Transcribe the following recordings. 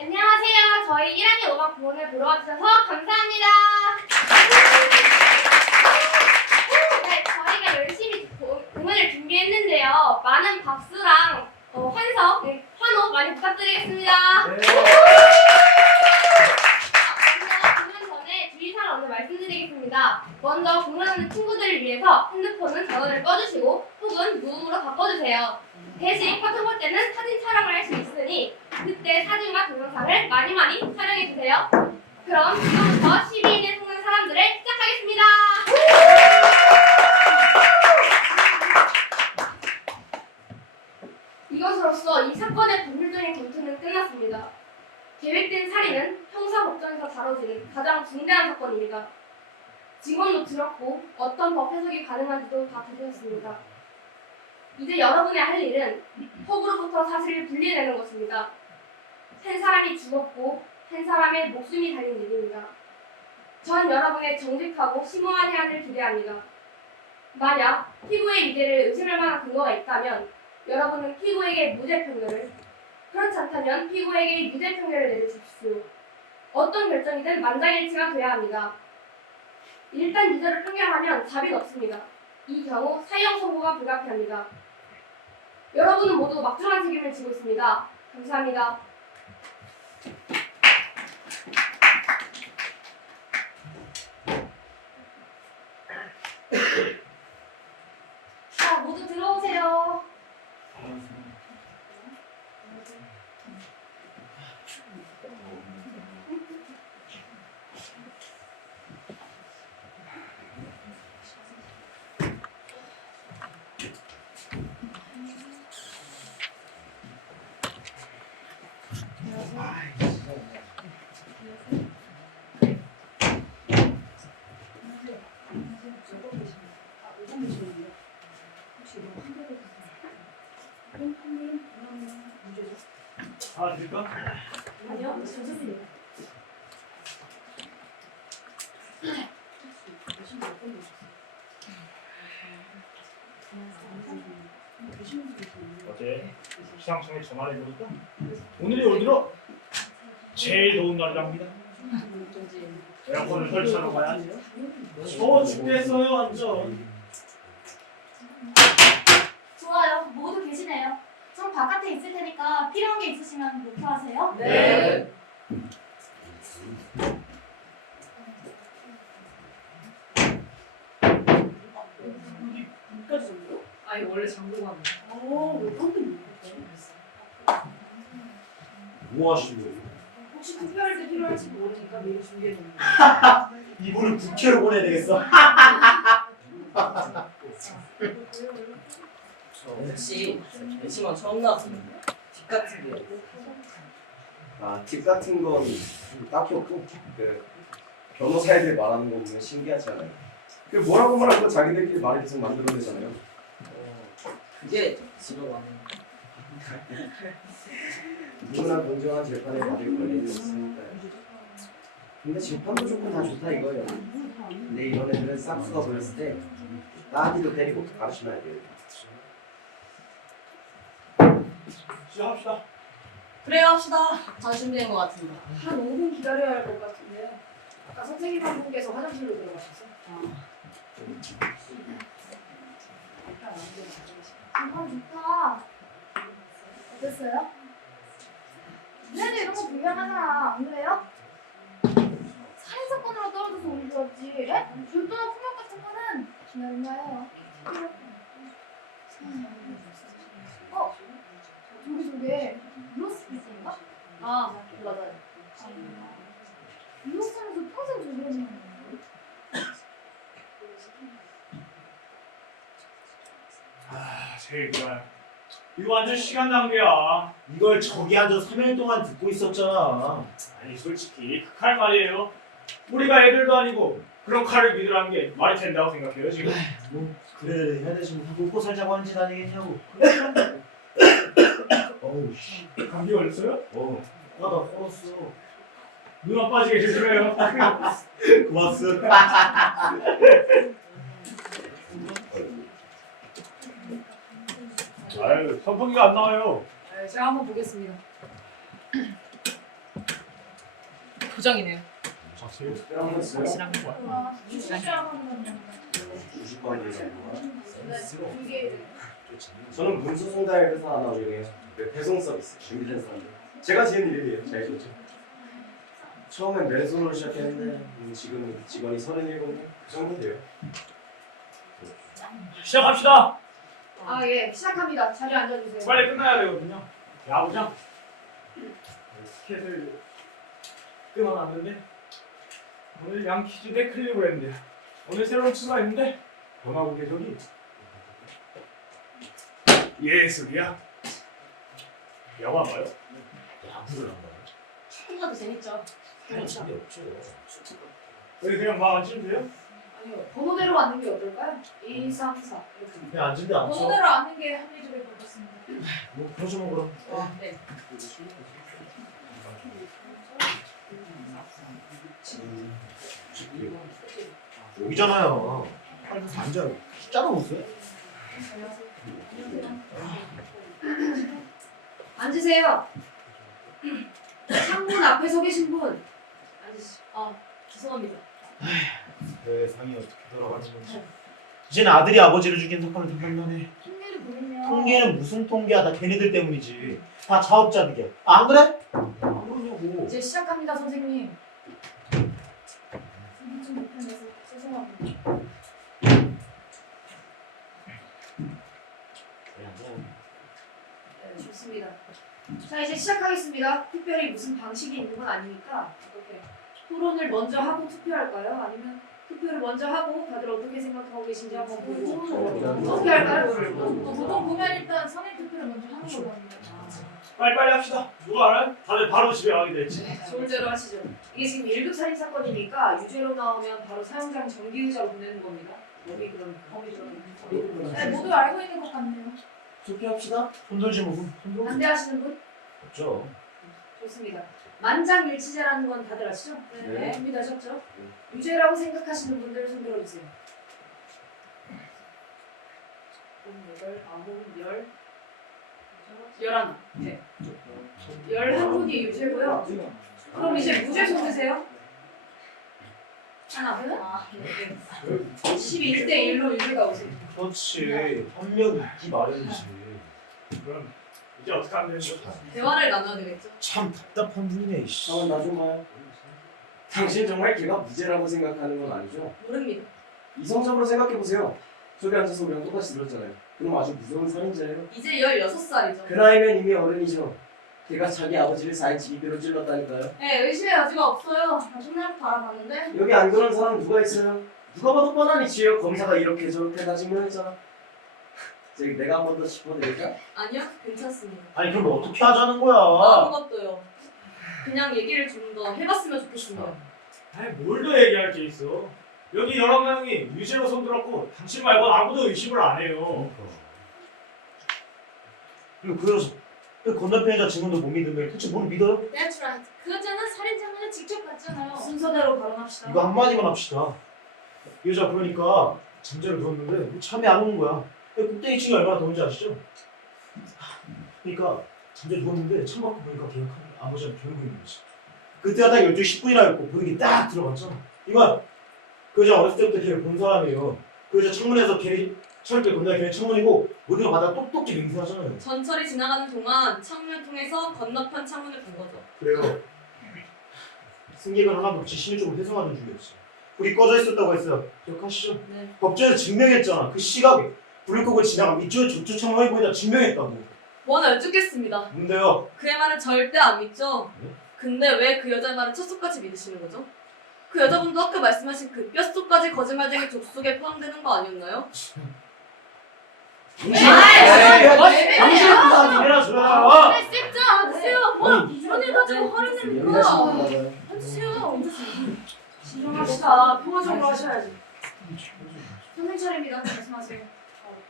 안녕하세요. 저희 1학년 5반 부원을 보러 와주셔서 감사합니다. 네, 저희가 열심히 공연을 준비했는데요. 많은 박수랑 환석, 환호 많이 부탁드리겠습니다. 네. 먼저 공연 전에 주의사항 먼저 말씀드리겠습니다. 먼저 공연하는 친구들을 위해서 핸드폰은 전원을 꺼주시고 혹은 무음으로 바꿔주세요. 대신 커튼 볼 때는 사진 촬영을 할 수 있으니 그때 사진과 동영상을 많이 촬영해주세요. 그럼 지금부터 12인에 속는 사람들을 시작하겠습니다. 이것으로써 이 사건의 본질적인 검토는 끝났습니다. 계획된 살인은 형사법정에서 다뤄지는 가장 중대한 사건입니다. 증언도 들었고 어떤 법 해석이 가능한지도 다 들으셨습니다. 이제 여러분의 할 일은 허구로부터 사실을 분리해내는 것입니다. 한 사람이 죽었고 한 사람의 목숨이 달린 일입니다. 전 여러분의 정직하고 심오한 해안을 기대합니다. 만약 피고의 유죄를 의심할 만한 근거가 있다면 여러분은 피고에게 무죄 판결을, 그렇지 않다면 피고에게 유죄 판결을 내려주십시오. 어떤 결정이든 만장일치가 돼야 합니다. 일단 유죄를 판결하면 답이 없습니다. 이 경우 사형 선고가 불가피합니다. 여러분은 모두 막중한 책임을 지고 있습니다. 감사합니다. 자, 모두 들어오세요. 하나 드릴까? 아니요, 좋습니다. 어제 시상청에 전화를 해보니까 오늘이 올 들어 제일 더운 날이랍니다. 에어컨을 설치하러 가야지. 더워 죽겠어요 완전. 좋아요. 모두 계시네요. 전 바깥에 있을 테니까 필요한 게 있으시면 목표하세요. 네. 여기까지 정도요? 아 이거 원래 장구가 안 돼. 왜 그렇게 뭐 하시는 거예요? 혹시 투표할 때 필요할지 모르니까 미리 준비해 놓는 거. 이분을 국회로 보내야 되겠어. 혹시 배심원 처음 나왔어요? 집 같은 게 아, 팁 같은 건 딱히 없고 그 변호사애들 말하는 거 보면 신기하지 않아요? 그 뭐라고 말하고 자기들끼리 말을 계속 만들어내잖아요. 그게 직업 아니에요. 누구나 공정한 재판에 받을 권리는 있으니까요. 근데 재판도 좋고 다 좋다 이거예요. 근데 이런 애들은 싹수가 보였을 때 따지도 때리고 가르쳐놔야 돼요. 시작합시다. 그래요 합시다. 다 준비된 것 같은데. 한 5분 기다려야 할 것 같은데 아까 선생님 한 분께서 화장실로 들어가셔서 이건 좋다. 어땠어요? 그래도 이런 거 분명하잖아. 안 그래요? 살인 사건으로 떨어져서 우리 좋았지. 에? 줄도나 폭력 같은 거는 기다려봐요. 저게 유로스피스인가? 아 맞아요. 유로스에서 평생 조절해주는 거예요. 제일 그래. 이거 완전 시간 낭비야. 이걸 저기 앉아 3일 동안 듣고 있었잖아. 아니 솔직히 그 칼 말이에요. 우리가 애들도 아니고 그런 칼을 믿으라는 게 말이 된다고 생각해요 지금? 뭐 그래 해야 되지 뭐 웃고 살자고 하는 짓 아니겠냐고. 어우 씨. 감기 걸렸어요? 나 걸었어. 눈 빠지게 조심해요. 고맙어. 아유 선풍기가 안 나와요. 제가 한번 보겠습니다. 고정이네요. 자세요. 그러면 쓰요. 확실합니다. 주식권 계좌. 이게 저는 문서 송달 회사 하나 운영해요. 배송 서비스 준비된 사람들. 제가 지은 일이에요. 잘 좋죠. 처음엔 맨손으로 시작했는데 지금 직원이 37명 그 정도 돼요. 시작합시다. 예 시작합니다. 자리에 앉아주세요. 빨리 끝나야 되거든요. 야구장. 스케줄 끊어놨는데 오늘 양키즈 대 클리브랜드. 오늘 새로운 투수가 있는데 변화구 궤적이 예술이야. 야구 안 봐요? 야구를 한 거야. 축구가 더 재밌죠. 그렇죠. 없죠. 여기 그냥 막 앉으면 돼요? 아니요 번호대로 앉는 게 어떨까요? 1, 3, 4 이렇게. 그냥 앉은데 앉죠. 번호대로 앉는 게 합리적일 것 같습니다. 뭐 그러죠 뭐 그럼. 네. 여기잖아요. 빨리 가서 앉아요. 숫자도 못 써요? 앉으세요. 창문 앞에 서 계신 분 앉으시죠. 죄송합니다. 세상이 어떻게 돌아가는 건지. 이제는 아들이 아버지를 죽인 사건을 당한다네. 통계를 보면요. 통계는 무슨 통계야? 다 걔네들 때문이지. 다 자업자득이야. 안 그래? 안 그러냐고. 이제 시작합니다 선생님. 좀 불편해서 죄송합니다. 네, 좋습니다. 자 이제 시작하겠습니다. 특별히 무슨 방식이 있는 건 아니니까 어떻게 토론을 먼저 하고 투표할까요? 아니면 투표를 먼저 하고 다들 어떻게 생각하고 계신지 한번 보고 어떻게 할까요? 보통 보면 일단 선행 투표를 먼저 하는 걸로 합니다. 빨리 합시다. 누가 알아요? 다들 바로 집에 가게 될지. 좋은 대로 하시죠. 이게 지금 1급 살인 사건이니까 유죄로 나오면 바로 사형장 정기유자로 보내는 겁니다. 법이 그러니까. 법이 그러니까. 네, 모두 알고 있는 것 같네요. 투표합시다. 손 들지 뭐. 손 들어. 반대하시는 분? 없죠. 좋습니다. 만장일치자라는 건 다들 아시죠? 네. 준비되셨죠? 유죄라고 생각하시는 분들 손 들어주세요. 8, 9, 10, 11. 네. 11분이 유죄고요. 그럼 이제 무죄 손 드세요. 하나, 네. 11대 1로 유죄가 오세요. 그렇지. 한 명 있기 마련이지. 그럼 이제 어떻게 하면 되죠? 대화를 나눠야 되겠죠. 참 답답한 분이네. 씨. 나좀 봐요. 당신 정말 걔가 무죄라고 생각하는 건 아니죠? 모릅니다. 이성적으로 생각해보세요. 저기 앉아서 우리랑 똑같이 들었잖아요. 그럼 아주 무서운 살인자예요. 이제 16살이죠. 그 나이면 이미 어른이죠. 걔가 자기 아버지를 4인치 2배로 찔렀다니까요. 네, 의심의 여지가 없어요. 옛날부터 알아봤는데. 여기 안 그런 사람 누가 있어요? 누가 봐도 뻔한 이치예요. 검사가 이렇게 저렇게 다 증명했잖아. 저기 내가 한 번 더 짚어드릴까? 아니요, 괜찮습니다. 아니 그럼 어떻게 하자는 거야? 아무것도요. 그냥 얘기를 좀 더 해봤으면 좋겠습니다. 아이 뭘 더 얘기할 게 있어. 여기 여러 명이 유죄로 손들었고 당신 말고 아무도 의심을 안 해요. 그리고 그 건너편에서 증언도 못 믿으면 대체 뭘 믿어요? That's right. 그 여자는 살인 장면을 직접 봤잖아요. 순서대로 발언합시다. 이거 한마디만 합시다. 이 여자 그러니까 잠자를 누웠는데 잠이 안 오는 거야. 꼭대기층이 얼마나 더운지 아시죠? 그러니까 잠자리 누웠는데 창밖을 보니까 걔가 아버지랑 결국 있는 거지. 그때가 딱 12시 10분이라고 보이기 딱 들어갔잖아. 이건 그 여자 어렸을 때부터 걔를 본 사람이에요. 그 여자 창문에서 걔 철길 건너야 걔네 창문이고 어디가 바다 똑똑히 맹세하잖아요. 전철이 지나가는 동안 창문을 통해서 건너편 창문을 본 거죠. 그래요. 승객은 하나도 없이 심리적으로 회상하는 중이었어. 불이 꺼져 있었다고 했어요. 기억하시죠? 네. 법정에서 증명했잖아. 그 시각에 불을 끄고 지나가 이쪽에 저쪽 창문이 보이다 증명했다고. 뭐나 여쭙겠습니다. 뭔데요? 그의 말은 절대 안 믿죠? 네? 근데 왜 그 여자의 말을 첫속까지 믿으시는 거죠? 그 여자분도 아까 말씀하신 그 뼛속까지 거짓말쟁이 족속에 포함되는 거 아니었나요? 당신은 다 니네라 주라. 네, 쌤좀 앉으세요. 뭐 이런 일 가지고 화를 내니까. 예민하신 앉으세요. 진정합시다. 평화적으로 하셔야지. 선생 차례입니다. 말씀하세요.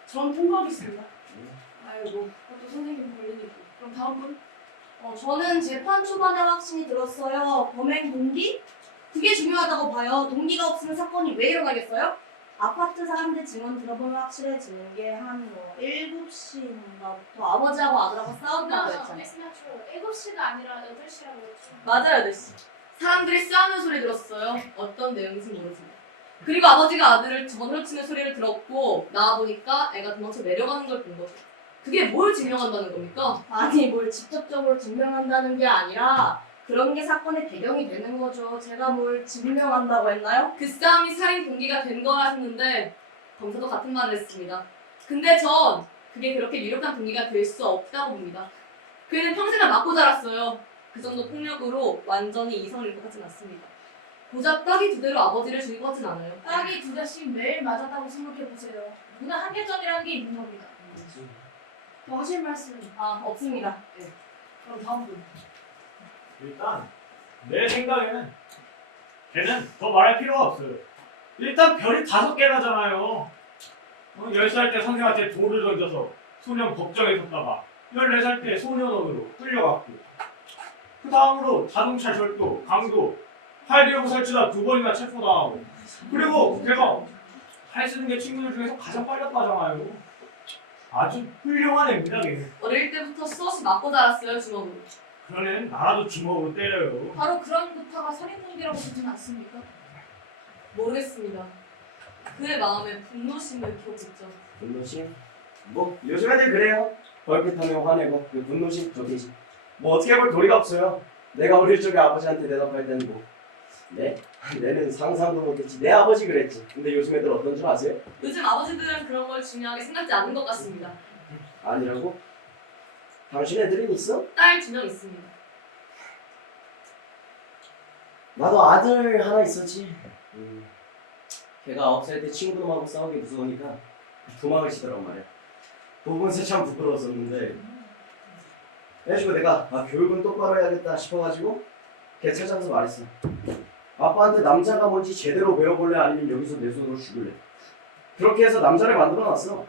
전 통과하겠습니다. 아이고, 그것도 선생님 걸리니까. 그럼 다음 분. 저는 재판 초반에 확신이 들었어요. 범행 동기? 그게 중요하다고 봐요. 동기가 없으면 사건이 왜 일어나겠어요? 아파트 사람들 증언 들어보면 확실해지는 게 한 7시인가부터 아버지하고 아들하고 싸웠다고 했잖아요. 7시가 아니라 8시라고 했죠. 맞아요, 8시. 사람들이 싸우는 소리 들었어요. 어떤 내용인지 모르지만. 그리고 아버지가 아들을 두 번 후려치는 소리를 들었고 나와보니까 애가 도망쳐 내려가는 걸 본 거죠. 그게 뭘 증명한다는 겁니까? 아니 뭘 직접적으로 증명한다는 게 아니라 그런 게 사건의 배경이 되는 거죠. 제가 뭘 증명한다고 했나요? 그 싸움이 살인 동기가 된 거라 했는데 검사도 같은 말을 했습니다. 근데 전 그게 그렇게 유력한 동기가 될 수 없다고 봅니다. 그애는 평생을 맞고 자랐어요. 그 정도 폭력으로 완전히 이성을 잃을 것 같진 않습니다. 고작 따기 두 대로 아버지를 죽일 것 같진 않아요. 딱이 두 대씩 매일 맞았다고 생각해보세요. 문화 한계점이라는 게 있는 겁니다. 더 하실 말씀. 아 없습니다. 그럼 다음 분. 일단 내 생각에는 걔는 더 말할 필요가 없어요. 일단 별이 5개나잖아요. 10살 때 선생한테 돌을 던져서 소년 법정에 섰다가 14살 때 소년원으로 끌려갔고 그 다음으로 자동차 절도, 강도, 할배우고 살찌다 2번이나 체포당하고 그리고 걔가 할 수 있는 게 친구들 중에서 가장 빨랐다잖아요. 아주 훌륭한 애입니다, 걔는. 어릴 때부터 수없이 맞고 자랐어요, 주먹으로. 그런 애는 나라도 주먹으로 때려요. 바로 그런 부타가 살인 동기라고 보진 않습니까? 모르겠습니다. 그의 마음에 분노심을 키워졌죠. 분노심? 뭐 요즘 애들 그래요. 벌핏하면 화내고 그 분노심 저기지. 뭐 어떻게 볼 도리가 없어요. 내가 어릴 적에 아버지한테 대답할 때는 뭐 네? 내는 상상도 못했지. 내 아버지 그랬지. 근데 요즘 애들 어떤 줄 아세요? 요즘 아버지들은 그런 걸 중요하게 생각지 않는 것 같습니다. 아니라고? 당신 애들은 있어? 딸 2명 있습니다. 나도 아들 하나 있었지. 걔가 9살 때 친구놈하고 싸우기 무서우니까 도망을 치더란 말이야. 보면서 참 부끄러웠었는데 그래가지고 내가 교육은 똑바로 해야겠다 싶어가지고 걔 찾아가서 말했어. 아빠한테 남자가 뭔지 제대로 배워볼래? 아니면 여기서 내 손으로 죽을래? 그렇게 해서 남자를 만들어놨어.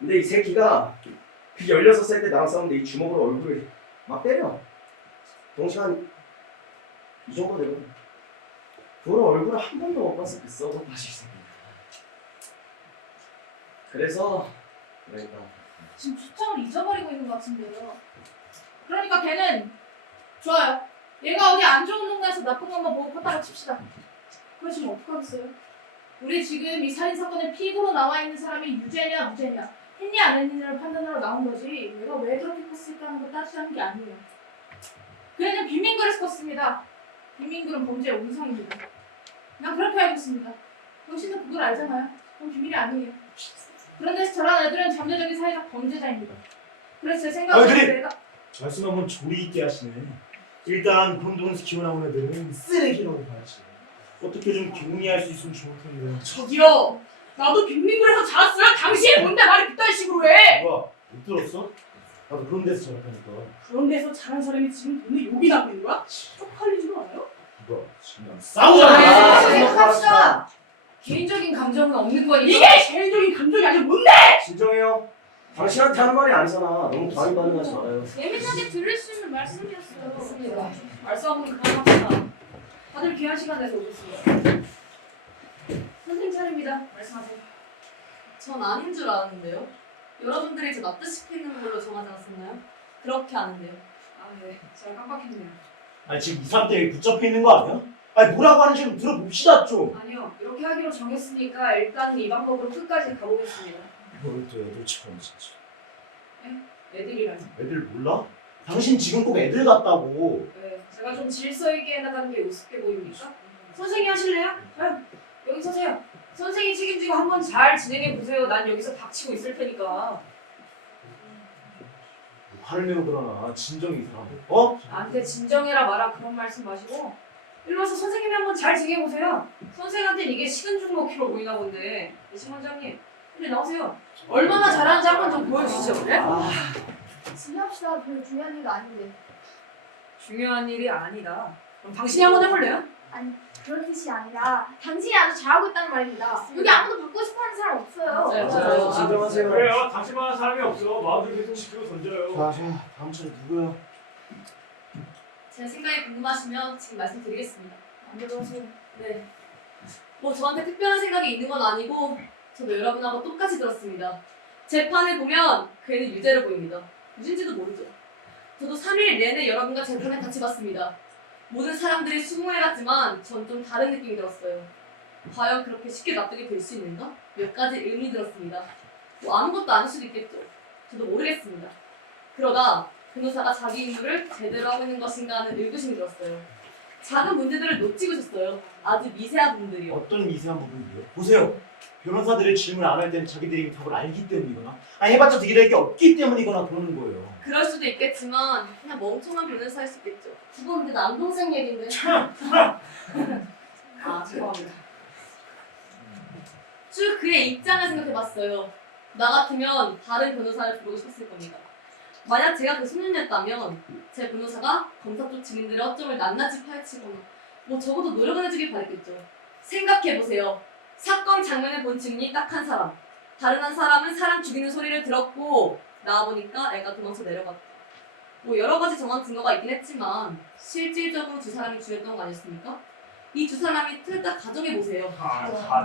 근데 이 새끼가 그 16살 때 나랑 싸우는데 이 주먹으로 얼굴을 막 때려. 동시에 한 이 정도 되거든. 그런 얼굴을 한 번도 못 봤어. 그 썩은 바지 새끼. 그래서 그러니까 지금 초점을 잊어버리고 있는 것 같은데요. 그러니까 걔는 좋아요. 얘가 어디 안 좋은 동네에서 나쁜 것만 보고 컸다고 칩시다. 그거 지금 어떡하겠어요? 우리 지금 이 살인 사건의 피고로 나와 있는 사람이 유죄냐 무죄냐 했냐 안 했냐를 판단하러 나온 거지 얘가 왜 그렇게 컸을까 하는 걸 따지자는 게 아니에요. 그애는 빈민글에서 컸습니다. 빈민글은 범죄의 온상입니다. 그냥 그렇게 알고 있습니다. 당신도 그걸 알잖아요. 그건 비밀이 아니에요. 그런데 저런 애들은 잠재적인 사회적 범죄자입니다. 그래서 제 생각은 아니, 내가 말씀 한번 조리 있게 하시네. 일단 그런 돈에서 키워나온 애들은 쓰레기라고 봐야지. 어떻게 좀 교훈이할 수 있으면 좋을 텐데. 저기요. 나도 빈민굴에서 자랐어요. 당신이 뭔데 말을 그딴 식으로 해. 뭐야? 못 들었어? 나도 그런 데서 자랐다니까. 그런 데서 자란 사람이 지금 돈을 욕이 나고 있는 거야? 쪽팔리지도 않아요? 이거 지금 아, 싸우잖아. 생각합시다. 개인적인 감정은 없는 거니까. 이게 개인적인 감정이 아니라 뭔데? 진정해요. 당신한테 하는 말이 아니잖아. 너무 반응하지 말아요. 예민하게 들을 수 있는 말씀이었어요. 맞습니다. 말싸움은 그만합시다. 다들 귀한 시간 내서 오셨습니다. 선생님 차례입니다. 말씀하세요. 전 아닌 줄 아는데요. 여러분들이 제 납득시키는 걸로 정하지 않았었나요? 그렇게 아는데요. 아, 네. 제가 깜빡했네요. 아니 지금 이 사람들이 붙잡혀 있는 거 아니야? 아니 뭐라고 하는지 좀 들어봅시다 좀. 아니요. 이렇게 하기로 정했으니까 일단 이 방법으로 끝까지 가보겠습니다. 이걸 또 애들처럼 진짜. 애들이라니. 애들 몰라? 당신 지금 꼭 애들 같다고. 네. 제가 좀 질서 있게 해나가는 게 우습게 보입니까? 선생님 하실래요? 아유, 여기 서세요. 선생님 책임지고 한번 잘 진행해 보세요. 난 여기서 닥치고 있을 테니까. 화를 내오더라. 진정이 이상하고. 어? 나한테 진정해라 마라 그런 말씀 마시고 일로 와서 선생님이 한번 잘 진행해 보세요. 선생한테는 이게 식은 죽 먹기로 보이나 본데. 이신 원장님, 이리 나오세요. 얼마나 잘하는지 한번 좀 보여주시죠. 그래? 진행합시다. 별로 중요한 일도 아닌데. 중요한 일이 아니다. 그럼 당신이 한번 해볼래요? 그런 뜻이 아니라 당신이 아주 잘하고 있다는 말입니다. 여기 아무도 받고 싶어하는 사람 없어요. 맞아요. 진정하세요. 그래요. 당신만한 사람이 없어. 마음대로 계속시키고 던져요. 자, 다음 차례 누구야? 제 생각이 궁금하시면 지금 말씀드리겠습니다. 안 들어오세요. 네. 뭐 저한테 특별한 생각이 있는 건 아니고 저도 여러분하고 똑같이 들었습니다. 재판을 보면 그 애는 유죄로 보입니다. 유죄인지도 모르죠. 저도 3일 내내 여러분과 재판을 같이 봤습니다. 모든 사람들이 수긍해갔지만 전 좀 다른 느낌이 들었어요. 과연 그렇게 쉽게 납득이 될 수 있는가? 몇 가지 의문이 들었습니다. 뭐 아무것도 아닐 수도 있겠죠. 저도 모르겠습니다. 그러다 변호사가 자기 임무를 제대로 하고 있는 것인가 하는 의구심이 들었어요. 작은 문제들을 놓치고 있었어요. 아주 미세한 부분들이요. 어떤 미세한 부분이요? 보세요. 변호사들이 질문 안 할 때는 자기들이 답을 알기 때문이거나 해봤자 되게 될 게 없기 때문이거나 그러는 거예요. 그럴 수도 있겠지만 그냥 멍청한 변호사일 수 있겠죠. 그건 내 남동생 얘긴데. 아, 죄송합니다. 쭉 그의 입장을 생각해봤어요. 나 같으면 다른 변호사를 부르고 싶었을 겁니다. 만약 제가 그 소년이었다면 제 변호사가 검사 쪽 증인들의 허점을 낱낱이 파헤치거나 뭐 적어도 노력을 해주길 바랬겠죠. 생각해보세요. 사건 장면을 본 증인이 딱 한 사람. 다른 한 사람은 사람 죽이는 소리를 들었고 나와보니까 애가 도망쳐 내려갔다. 뭐 여러 가지 정황 증거가 있긴 했지만 실질적으로 두 사람이 죽였던 거 아니었습니까? 이 두 사람이 틀렸다 가정해보세요.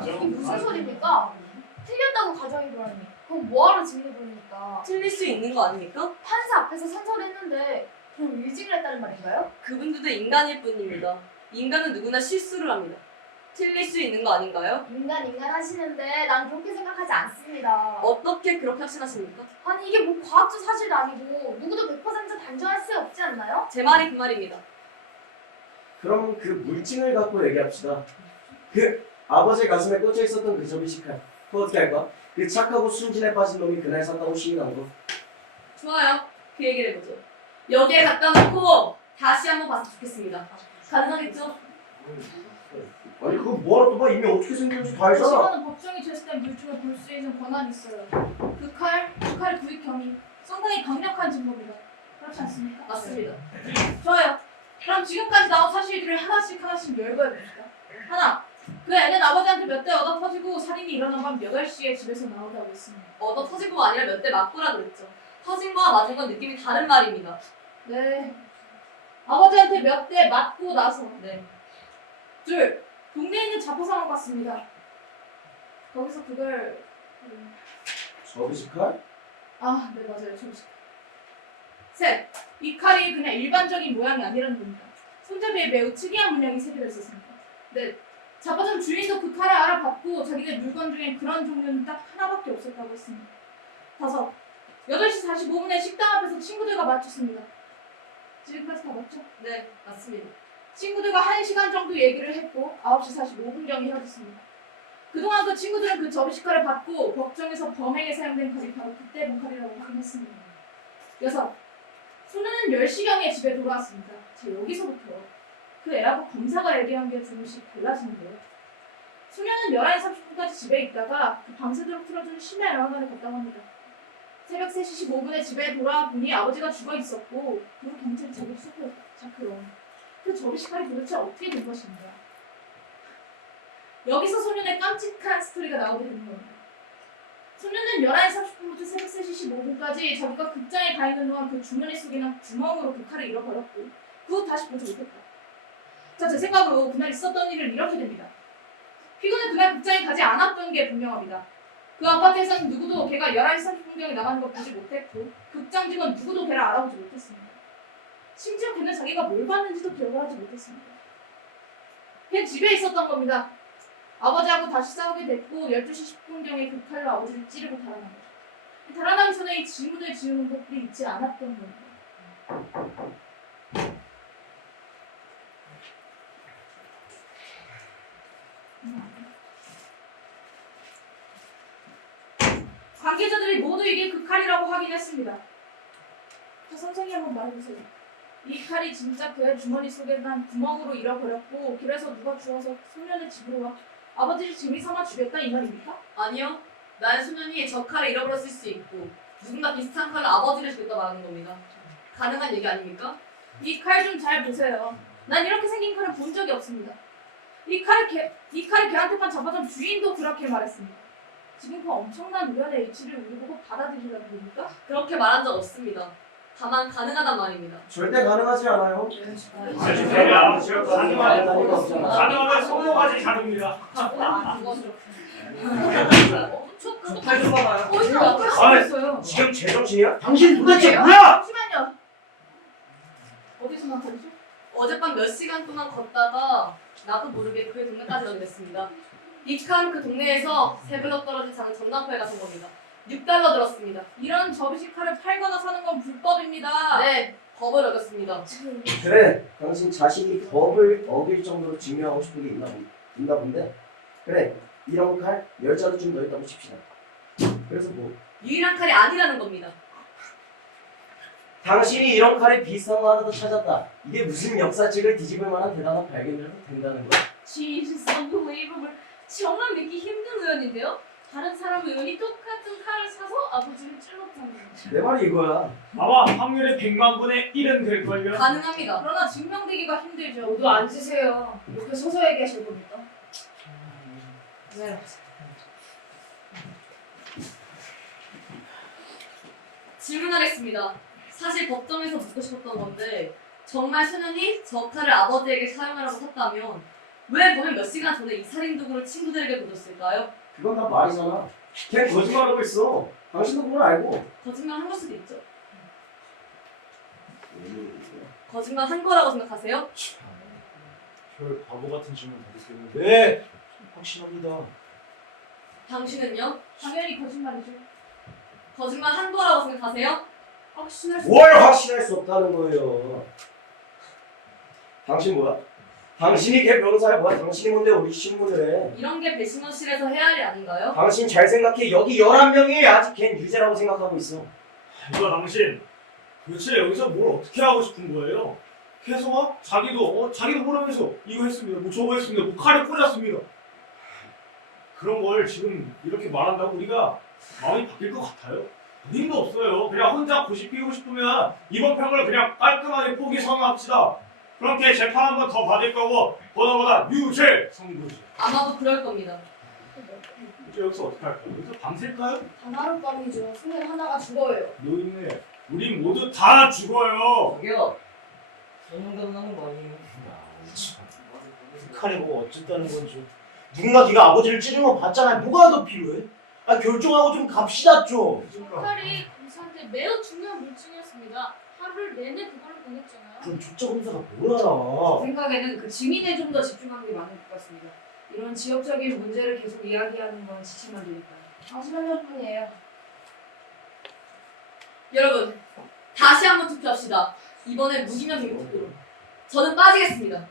이게 무슨 소리입니까? 틀렸다고 가정해보라니. 그럼 뭐하러 증인해보니까? 틀릴 수 있는 거 아닙니까? 판사 앞에서 선서했는데 그럼 일찍을 했다는 말인가요? 그분들도 인간일 뿐입니다. 인간은 누구나 실수를 합니다. 틀릴 수 있는 거 아닌가요? 인간 하시는데 난 그렇게 생각하지 않습니다. 어떻게 그렇게 확신하십니까? 아니 이게 뭐 과학적 사실도 아니고 누구도 100% 단정할 수 없지 않나요? 제 말이 그 말입니다. 그럼 그 물증을 갖고 얘기합시다. 그 아버지 가슴에 꽂혀 있었던 그 접이식칼 그거 어떻게 할까? 그 착하고 순진에 빠진 놈이 그날 샀다고 시인한 거. 좋아요. 그 얘기를 해보죠. 여기에 갖다 놓고 다시 한번 봤으면 좋겠습니다. 가능하겠죠? 아니 그거 뭐하러 또 봐? 이미 어떻게 생겼는지 다 알잖아. 지금은 법정이 제시된 물증을 볼 수 있는 권한이 있어요. 그 칼 구입 경위 상당히 강력한 증거입니다. 그렇지 않습니까? 맞습니다. 좋아요. 그럼 지금까지 나온 사실들을 하나씩 열거해봅시다. 하나, 그 애는 아버지한테 몇 대 얻어 터지고 살인이 일어난 밤 8시에 집에서 나오다고 했습니다. 얻어 터지고가 아니라 몇 대 맞고라 그랬죠. 터진 거와 맞은 건 느낌이 다른 말입니다. 네. 아버지한테 몇 대 맞고 나서. 네. 둘, 동네에 있는 자포상을 봤습니다. 거기서 그걸 접이식칼? 아, 네 맞아요. 잠시. 셋, 이 칼이 그냥 일반적인 모양이 아니라는 겁니다. 손잡이에 매우 특이한 문양이 새겨져 있었습니다. 넷, 자빠전 주인도 그 칼을 알아봤고 자기네 물건 중에 그런 종류는 딱 하나밖에 없었다고 했습니다. 다섯, 8시 45분에 식당 앞에서 친구들과 마주쳤습니다. 지금까지 다 맞죠? 네, 맞습니다. 친구들과 1시간 정도 얘기를 했고 9시 45분경에 헤어졌습니다. 그동안 그 친구들은 그 접이식칼을 받고 법정에서 범행에 사용된 칼이 바로 그때 본 칼이라고 확인했습니다. 여섯, 소녀는 10시경에 집에 돌아왔습니다. 자, 여기서부터 그 애하고 검사가 얘기한 게 조금씩 달라지는데요. 소녀는 11시 30분까지 집에 있다가 그 밤새도록 틀어준 심야 영화관에 갔다고 합니다. 새벽 3시 15분에 집에 돌아와 보니 아버지가 죽어 있었고 그리고 경찰이 자기 수습했다. 자, 그럼 그 접이식칼이 도대체 어떻게 된 것인가? 여기서 소년의 깜찍한 스토리가 나오게 되는 겁니다. 소년은 11시 30분부터 새벽 3시 15분까지 자기가 극장에 가 있는 동안 그 주머니 속이나 구멍으로 그 칼을 잃어버렸고 그 후 다시 보지 못했다. 자, 제 생각으로 그날 있었던 일은 이렇게 됩니다. 피고는 그날 극장에 가지 않았던 게 분명합니다. 그 아파트에서는 누구도 걔가 11시 30분경에 나가는 걸 보지 못했고 극장 직원 누구도 걔를 알아보지 못했습니다. 심지어 걔는 자기가 뭘 봤는지도 기억을 하지 못했습니다. 걔 집에 있었던 겁니다. 아버지하고 다시 싸우게 됐고 12시 10분경에 그 칼로 아버지를 찌르고 달아난 거죠. 달아나기 전에 이 질문을 지우는 것들이 있지 않았던 겁니다. 관계자들이 모두 이게 그 칼이라고 확인했습니다. 자, 선생님 한번 말해보세요. 이 칼이 진짜 그의 주머니 속에 난 구멍으로 잃어버렸고 그래서 누가 주워서 소년의 집으로 와 아버지를 짐이 삼아 죽였다 이 말입니까? 아니요. 난 소년이 저 칼을 잃어버렸을 수 있고 누군가 비슷한 칼로 아버지를 죽였다 말하는 겁니다. 가능한 얘기 아닙니까? 이 칼 좀 잘 보세요. 난 이렇게 생긴 칼을 본 적이 없습니다. 이 칼을 걔한테만 잡아준 주인도 그렇게 말했습니다. 지금 그 엄청난 우연의 일치를 우리 보고 받아들이라는 겁니까? 그렇게 말한 적 없습니다. 다만 가능하단 말입니다. 절대 가능하지 않아요. 아니 제가 가능하면 단위가 없잖아. 가능하면 손모가지 가능합니다. 칼 좀 봐봐요. 어디서 그럴 수가 있어요. 지금 제정신이야? 당신 도대체 뭐야? 잠시만요. 어디서 나타나죠? 어젯밤 몇 시간 동안 걷다가 나도 모르게 그 동네까지 오게 됐습니다. 익한 그 동네에서 세 블럭 떨어진 작은 전당포에 가서 겁니다. 6달러 들었습니다. 이런 접시칼을 팔거나 사는 건 불법입니다. 네, 법을 어겼습니다. 그래, 당신 자신이 법을 어길 정도로 증명하고 싶은 게 있나 본데? 그래, 이런 칼 10자루 좀 더 있다고 칩시다. 그래서 뭐? 유일한 칼이 아니라는 겁니다. 당신이 이런 칼에 비슷한 거 하나 더 찾았다. 이게 무슨 역사책을 뒤집을 만한 대단한 발견이라도 된다는 거야. Jesus, unbelievable. 정말 믿기 힘든 우연인데요? 다른 사람 우연히 똑같은 칼을 사서 아버지를 찔렀다는 거죠. 내 말이 이거야. 아마 확률이 100만 분의 1은 될걸요. 가능합니다. 그러나 증명되기가 힘들죠. 모두 앉으세요. 이렇게 서서 얘기하실 겁니까? 네. 질문하겠습니다. 사실 법정에서 묻고 싶었던 건데 정말 소년이 저 칼을 아버지에게 사용하라고 샀다면 왜 보면 몇 시간 전에 이 살인 도구를 친구들에게 보냈을까요? 그건 다 말이잖아. 걔 거짓말하고 있어. 당신도 그걸 알고. 거짓말 한 걸 수도 있죠. 거짓말 한 거라고 생각하세요? 별 바보 같은 질문 받으시겠는데. 네, 확신합니다. 당신은요? 당연히 거짓말이죠. 거짓말 한 거라고 생각하세요? 확신할 수 뭘 확신할 수 없다는 거예요. 당신 뭐야? 당신이 걔 변호사야 뭐야? 당신이 뭔데 우리 신문을 해? 이런 게 배심원실에서 해야 할 일 아닌가요? 당신 잘 생각해. 여기 11명이 아직 걘 유죄라고 생각하고 있어. 이거 당신 도대체 여기서 뭘 어떻게 하고 싶은 거예요? 계속 자기도 모르면서 이거 했습니다. 뭐 저거 했습니다. 뭐 칼에 꽂았습니다. 그런 걸 지금 이렇게 말한다고 우리가 마음이 바뀔 것 같아요? 본인도 없어요. 그냥 혼자 고시 피우고 싶으면 이번 평을 그냥 깔끔하게 포기 선언합시다. 그렇게 재판 한 번 더 받을 거고 보다보다 유죄 선고지. 아마도 그럴 겁니다. 이제 여기서 어떻게 할까요? 여기서 밤샐까요? 단 하룻밤이죠. 승인 하나가 죽어요. 노인네 우리 모두 다 죽어요. 저기요. 소문대로 나는 거 아니에요? 칼이 뭐가 어쨌다는 건지. 누군가 네가 아버지를 찌른 거 봤잖아. 뭐가 더 필요해? 아 결정하고 좀 갑시다 좀. 칼이 검사한테 매우 중요한 물증이었습니다. 하루를 내내 그걸로 보냈잖아요. 그럼 조짜 검사가 뭘 알아? 생각에는 그 증인에 좀 더 집중하는 게 맞는 것 같습니다. 이런 지역적인 문제를 계속 이야기하는 건 지치만 되니까요. 아시는 분이에요. 여러분, 다시 한번 투표합시다. 이번엔 무기명 개국 투표로. 저는 빠지겠습니다.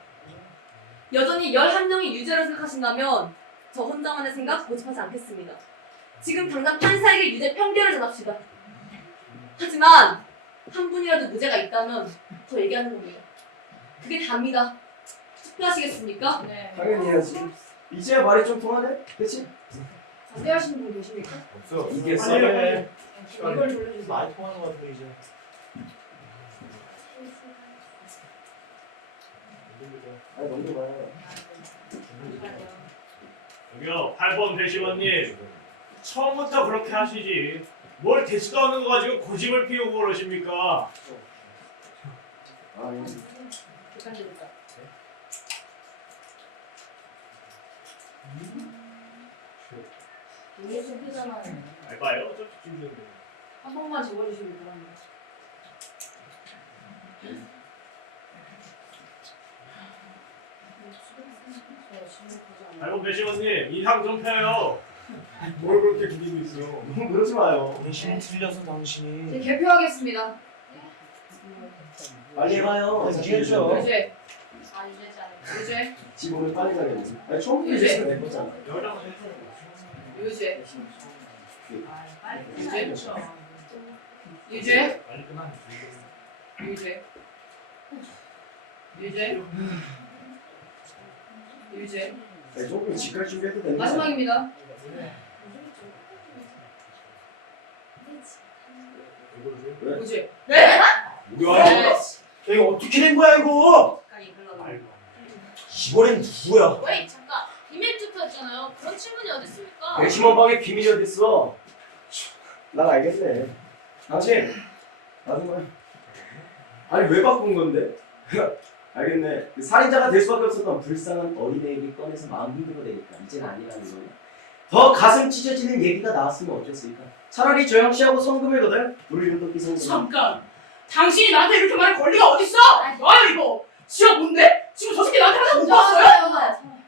여전히 11명이 유죄로 생각하신다면 저 혼자만의 생각 고집하지 않겠습니다. 지금 당장 판사에게 유죄 편결을 전합시다. 하지만 한 분이라도 무죄가 있다면 더 얘기하는 겁니다. 그게 답니다. 투표하시겠습니까? 네. 당연히 해야지. 이제야 말이 좀 통하네? 그치? 반대하시는 분 계십니까? 없어. 이게 빨리. 이걸 돌려주세요. 많이 통하는 것 같은데 이제. 아니 넘겨봐요. 여기요 8번 배심원님 처음부터 그렇게 하시지 뭘 되지도 않는 거 가지고 고집을 피우고 그러십니까? 아니 객관적이다. 이게 숨기잖아요. 알바요? 어차피 준비했는데. 한 번만 적어주시기 바랍니다. 네, 8번 배심원님 인상 좀 펴요. 뭘 그렇게 기리고 있어? 너무 그러지 마요. 당신이 틀려서 당신이. 이제 개표하겠습니다. 빨리 해봐요. 해줘. 유죄, 아 유죄지 않아요. 유죄, 지금은 빨리 가겠네. 아니 처음부터 유죄. 유죄는 된 거잖아. 유죄, 유죄. 유죄, 빨리 끝나네. 유죄, 유죄, 유죄. 아니 조금 집갈 준비해도 되는 거야. 마지막입니다. 왜? 무죄. 뭐야? 야, 이거 어떻게 된 거야 이거? 가까이 흘러가. 아이고. 이번엔 누구야? 웨이 잠깐. 비밀 투표였잖아요. 그런 질문이 어디 있습니까? 배심원 방에 비밀이 어딨어? 난 알겠네. 당신 나중에 아니 왜 바꾼 건데? 알겠네. 그 살인자가 될 수밖에 없었던 불쌍한 어린애에게 꺼내서 마음 힘들어 되니까 이제는 아니라는 거야. 더 가슴 찢어지는 얘기가 나왔으면 어땠을까? 차라리 저 형씨하고 성금을 거들 물류도 비성금. 잠깐. 당신이 나한테 이렇게 말할 권리가 어딨어? 뭐야 이거? 지가 뭔데? 지금 저 새끼 나한테 하나 못 봤어요? 앉아요.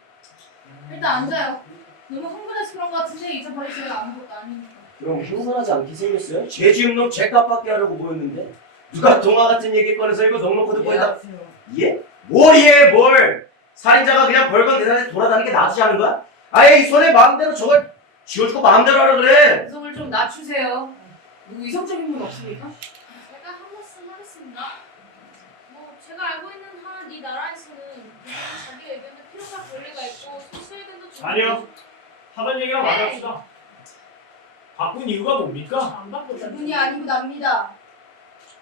일단 앉아요. 너무 흥분해서 그런 것 같은데 잊어버리세요. 아무것도 아니니까. 그럼 흥분하지 않게 생겼어요? 죄 지은 놈 죄값받게 하려고 보였는데 누가 동화 같은 얘기 꺼내서 이거 넉넉히 듣고 있다. 예? 뭘 이해해 뭘? 살인자가 그냥 벌건 대산에 돌아다니는 게 놔두지 않은 거야? 아예 이 손에 마음대로 저걸 쥐어주고 마음대로 하라 그래. 음성을 좀 낮추세요. 누구 이성적인 분 없습니까? 제가 한 말씀 하겠습니다. 뭐 제가 알고 있는 한 이 나라에서는 자기 의견에 필요한 권리가 있고 소수 의견도 존중해 아니요. 하던 얘기랑 말합시다. 바꾼 이유가 뭡니까? 안 바꾸자. 그분이 아니고 납니다.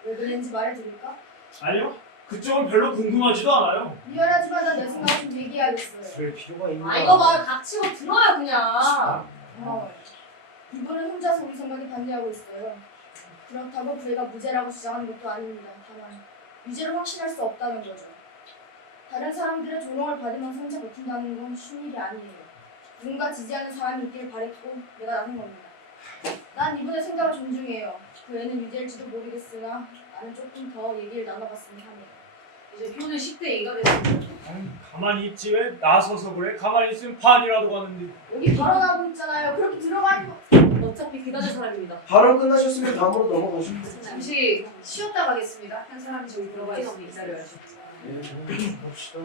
왜 그랬는지 말해드릴까? 아니요. 그쪽은 별로 궁금하지도 않아요. 미안하지만 난 내 생각 좀 얘기해야겠어요. 그럴 필요가 있나? 아 이거 봐 닥치고 들어요 그냥. 이분은 혼자서 우리 생각에 반대하고 있어요. 그렇다고 저희가 무죄라고 주장하는 것도 아닙니다. 다만 유죄를 확신할 수 없다는 거죠. 다른 사람들의 조롱을 받으면 성체 못한다는 건 쉬운 일이 아니에요. 누군가 지지하는 사람이 있길 바랬고 내가 나선 겁니다. 난 이분의 생각을 존중해요. 그 애는 유죄일지도 모르겠으나 나는 조금 더 얘기를 나눠봤으면 하네요. 이제 표는 10대 2가 됐습니다. 가만히 있지 왜 나서서 그래? 가만히 있으면 반이라도 가는데. 여기 발언하고 있잖아요. 그렇게 들어가는 거. 어차피 그다지 사람입니다. 발언 끝나셨으면 다음으로 넘어가시죠. 잠시 쉬었다 가겠습니다. 한 사람이 저기 들어가 있으니 기다려야죠. 예, 봅시다.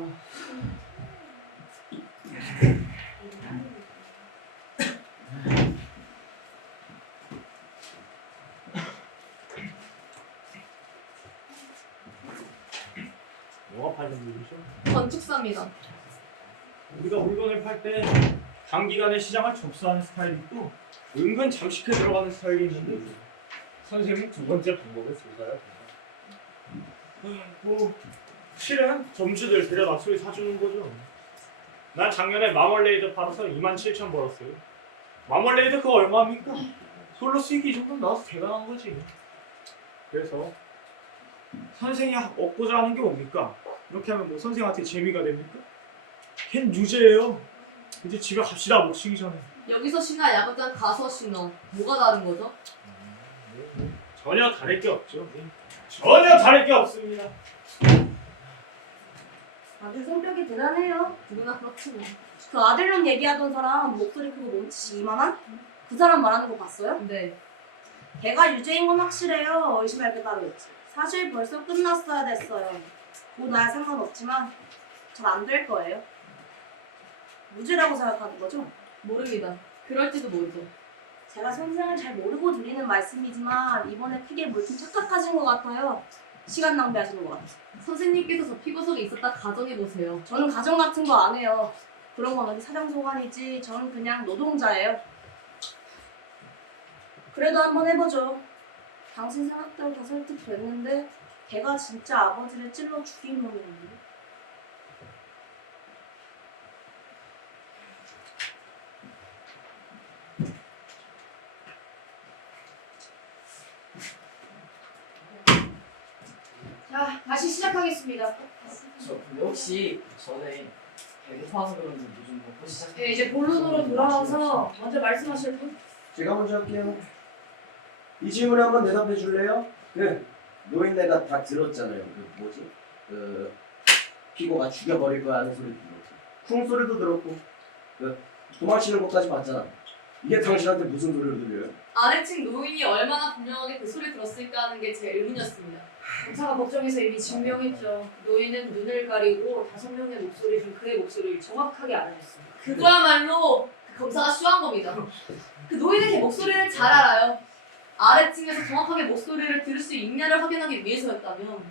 뭐가 팔린 일이죠? 건축사입니다. 우리가 물건을 팔 때 단기간에 시장을 접수하는 스타일이 있고 은근 잠식해 들어가는 스타일이 있는데 선생님은 두 번째 방법을 쓸까요? 뭐 실은 점주들 데려다 소리 사주는 거죠. 난 작년에 마멀레이드 팔아서 27,000 벌었어요. 마멀레이드 그거 얼마입니까? 솔로 수익이 이 정도 나와서 대단한 거지. 그래서 선생이 얻고자 하는 게 뭡니까? 이렇게 하면 뭐 선생한테 재미가 됩니까? 걘 유죄예요. 이제 집에 갑시다 목 쉬기 전에. 여기서 쉬나 야구장 가서 쉬나 뭐가 다른 거죠? 전혀 다를 게 없죠. 전혀 다를 게 없습니다. 다들 성격이 대단해요. 누구나 그렇지 뭐. 그 아들놈 얘기하던 사람 목소리 크고 몸짓이 이만한? 그 사람 말하는 거 봤어요? 네. 걔가 유죄인 건 확실해요. 의심할 게 따로 있지. 사실 벌써 끝났어야 됐어요. 뭐 나야 상관없지만 잘 안 될 거예요. 무죄라고 생각하는 거죠? 모릅니다. 그럴지도 모르죠. 제가 선생을 잘 모르고 드리는 말씀이지만 이번에 크게 물좀 착각하신 것 같아요. 시간 낭비하시는 것 같아요. 선생님께서 저 피고석에 있었다 가정해보세요. 저는 가정 같은 거 안 해요. 그런 건 어디 사정소관이지. 저는 그냥 노동자예요. 그래도 한번 해보죠. 당신 생각대로 다 설득됐는데 걔가 진짜 아버지를 찔러 죽인 놈이었는데. 자, 다시 시작하겠습니다. 저 근데 혹시 전에 배고파서 그런지 요즘 먹고 시작. 네, 이제 본론으로 돌아와서 먼저 말씀하실 분? 제가 먼저 할게요. 이 질문에 한번 대답해 줄래요? 노인네가 다 들었잖아요. 뭐지? 피고가 죽여버릴 거야 하는 소리 들었지. 쿵 소리도 들었고 도망치는 것까지 봤잖아. 이게 당신한테 무슨 소리를 들려요? 아래층 노인이 얼마나 분명하게 그 소리 들었을까 하는 게 제 의문이었습니다. 검사가 법정에서 이미 증명했죠. 노인은 눈을 가리고 5명의 목소리 중 그의 목소리를 정확하게 알아냈습니다. 그거야말로 그 검사가 쇼한 겁니다. 그 노인은 제 목소리를 잘 알아요. 아래층에서 정확하게 목소리를 들을 수 있냐를 확인하기 위해서였다면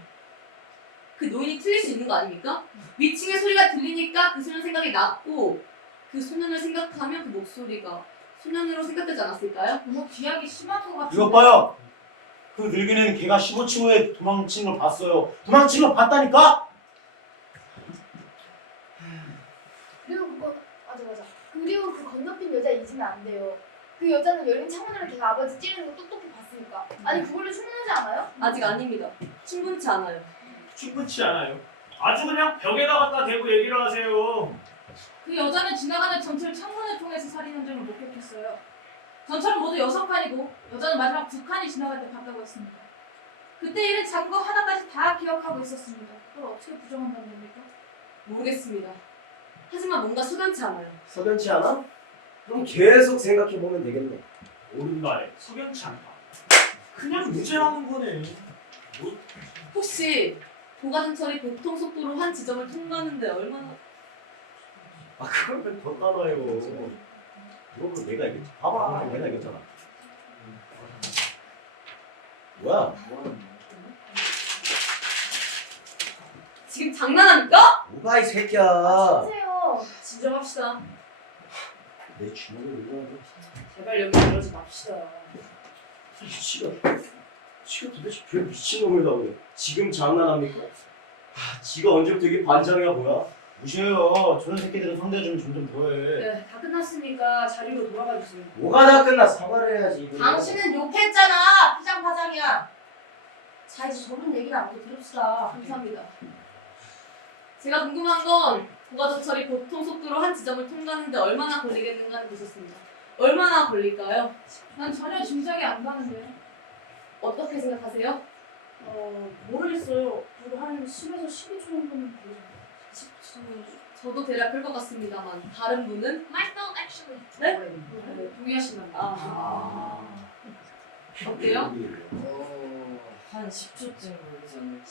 그 노인이 틀릴 수 있는 거 아닙니까? 위층의 소리가 들리니까 그 소년 생각이 났고 그 소년을 생각하면 그 목소리가 소년으로 생각되지 않았을까요? 너무 비약이 심한 것 같은데. 이것 봐요. 그 늙은이는 걔가 15층 후에 도망친 걸 봤어요. 도망친 걸 봤다니까? 그리고 그거 맞아. 그리고 그 건너뛴 여자 잊으면 안 돼요. 그 여자는 열린 창문으로 걔가 아버지 찌르는 거 똑똑히 봤으니까. 아니 그걸로 충분하지 않아요? 아직 아닙니다. 충분치 않아요. 충분치 않아요. 아주 그냥 벽에다 갖다 대고 얘기를 하세요. 그 여자는 지나가는 전철 창문을 통해서 살인 현장을 목격했어요. 전철은 모두 6칸이고 여자는 마지막 2칸이 지나갈 때 봤다고 했습니다. 그 그때 일은 잔거 하나까지 다 기억하고 있었습니다. 그걸 어떻게 부정한다는 겁니까? 모르겠습니다. 하지만 뭔가 석연치 않아요. 석연치 않아? 그럼 계속 생각해보면 되겠네. 옳은 말에 석연치 않다. 그냥 무죄라는 거네. 뭐, 혹시 고가전철이 보통 속도로 한 지점을 통과하는데 얼마나 아 그걸 왜 더 따라요? 이거 내가 이겼지. 봐봐, 내가 이겼잖아. 뭐야? 지금 장난합니까? 뭐가 이 새끼야? 하세요. 진정합시다. 내 주먹을 올려놔도 제발 여기 이러지 맙시다. 지가 도대체 별 미친놈이라고요. 지금 장난합니까? 지가 언제부터 이게 반장이야 뭐야? 무시해요. 저런 새끼들은 상대해주면 점점 더해. 네, 다 끝났으니까 자리로 돌아가 주세요. 뭐가 다 끝나 사과를 해야지. 이거. 당신은 욕했잖아. 피장파장이야. 자 이제 저런 얘기를 안 하고 들읍시다. 감사합니다. 제가 궁금한 건 고가전철이 보통 속도로 한 지점을 통과하는데 얼마나 걸리겠는가를 보셨습니다. 얼마나 걸릴까요? 난 전혀 짐작이 안 가는데요. 어떻게 생각하세요? 모르겠어요. 그래도 한 10에서 12초 정도는 되죠. 저도 대략 그럴 것 같습니다만 다른 분은? 네, 동의하신답니다. 어때요? 한 10초쯤 걸리지 않을까?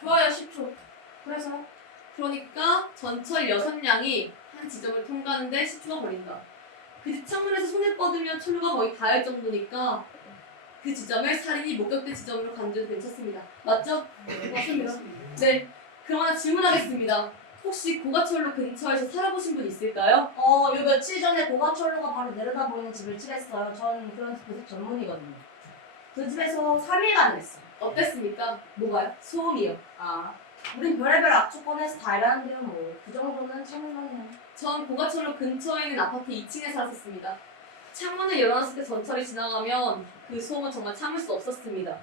좋아요, 10초. 그래서 그러니까 전철 6량이 한 지점을 통과하는데 10초가 걸린다. 그 집 창문에서 손을 뻗으면 철로가 거의 닿을 정도니까 그 지점을 살인이 목격된 지점으로 간주도 괜찮습니다. 맞죠? 맞습니다. 네. 그럼 하나 질문하겠습니다. 혹시 고가철로 근처에서 살아보신 분 있을까요? 요 며칠 전에 고가철로가 바로 내려다보이는 집을 칠했어요. 전 그런 그 전문이거든요. 그 집에서 3일간 했어요. 어땠습니까? 뭐가요? 소음이요. 우린 별의별 악조건에서 다 일하는데요. 뭐 그 정도는 참을만해요. 전 고가철로 근처에 있는 아파트 2층에 살았었습니다. 창문을 열어놨을 때 전철이 지나가면 그 소음은 정말 참을 수 없었습니다.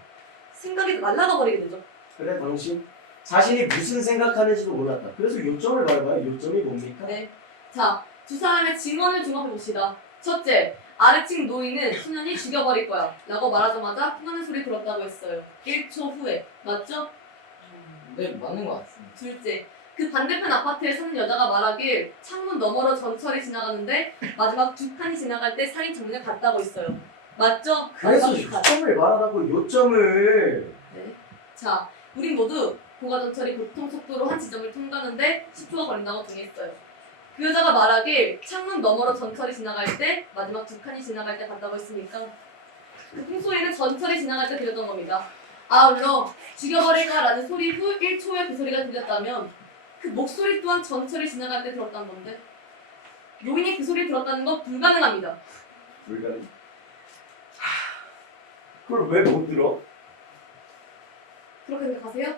생각이 날아가 버리게 되죠. 그래 당신 자신이 무슨 생각하는지도 몰랐다. 그래서 요점을 말해봐요. 요점이 뭡니까? 네. 자, 두 사람의 증언을 종합해 봅시다. 첫째, 아래층 노인은 소년이 죽여버릴 거야 라고 말하자마자 통하는 소리 들었다고 했어요. 1초 후에. 맞죠? 네, 맞는 것 같습니다. 둘째, 그 반대편 아파트에 사는 여자가 말하길 창문 너머로 전철이 지나가는데 마지막 두 칸이 지나갈 때 살인 장면을 봤다고 했어요. 맞죠? 그래서 마지막 두 칸. 요점을 말하라고 요점을. 네. 자, 우린 모두 고가전철이 보통 속도로 한 지점을 통과하는데 10초가 걸린다고 동의했어요. 그 여자가 말하길 창문 너머로 전철이 지나갈 때 마지막 두 칸이 지나갈 때 봤다고 했으니까 그 풍소리는 전철이 지나갈 때 들렸던 겁니다. 아울러 죽여버릴까라는 소리 후 1초에 그 소리가 들렸다면 그 목소리 또한 전철이 지나갈 때 들었다는 건데 노인이 그 소리를 들었다는 건 불가능합니다. 불가능. 그걸 왜 못 들어? 그렇게 생각하세요?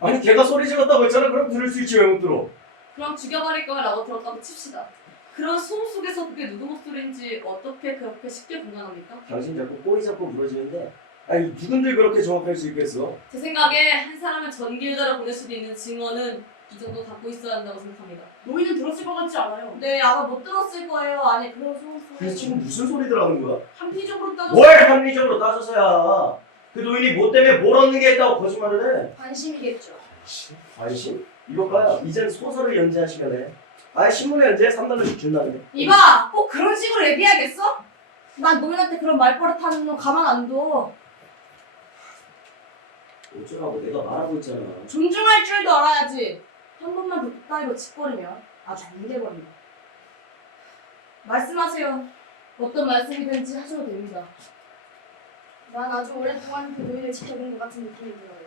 아니 걔가 소리 질렀다고 했잖아. 그럼 들을 수 있지 왜 못 들어? 그럼 죽여버릴 거라고 들었다고 칩시다. 그런 소음 속에서 그게 누구 목소리인지 어떻게 그렇게 쉽게 분간합니까? 당신 자꾸 꼬리 잡고 물어지는데 아니 누군들 그렇게 정확할 수 있겠어? 제 생각에 한 사람을 전기유자로 보낼 수도 있는 증언은 이 정도 갖고 있어야 한다고 생각합니다. 노인은 들었을 것 같지 않아요. 네, 아마 못 들었을 거예요. 안에 그런 그래서 소리. 지금 무슨 소리들 하는 거야? 합리적으로 따져 뭘 합리적으로 따져서야 그 노인이 뭐 때문에 뭘 얻는 게 있다고 거짓말을 해? 관심이겠죠. 관심? 이것 봐요. 이젠 소설을 연재할 시간에 신문에 연재 3달러씩 준다는데. 이봐, 꼭 그런 식으로 얘기해야겠어? 난 노인한테 그런 말버릇하는 놈 가만 안 둬. 어쩌라고 내가 말하고 있잖아. 존중할 줄도 알아야지. 한 번만 더 따위로 짓거리면 아주 뭉개버린다. 말씀하세요. 어떤 말씀이든지 하셔도 됩니다. 난 아주 오랫동안 그 노인을 지켜본 것 같은 느낌이 들어요.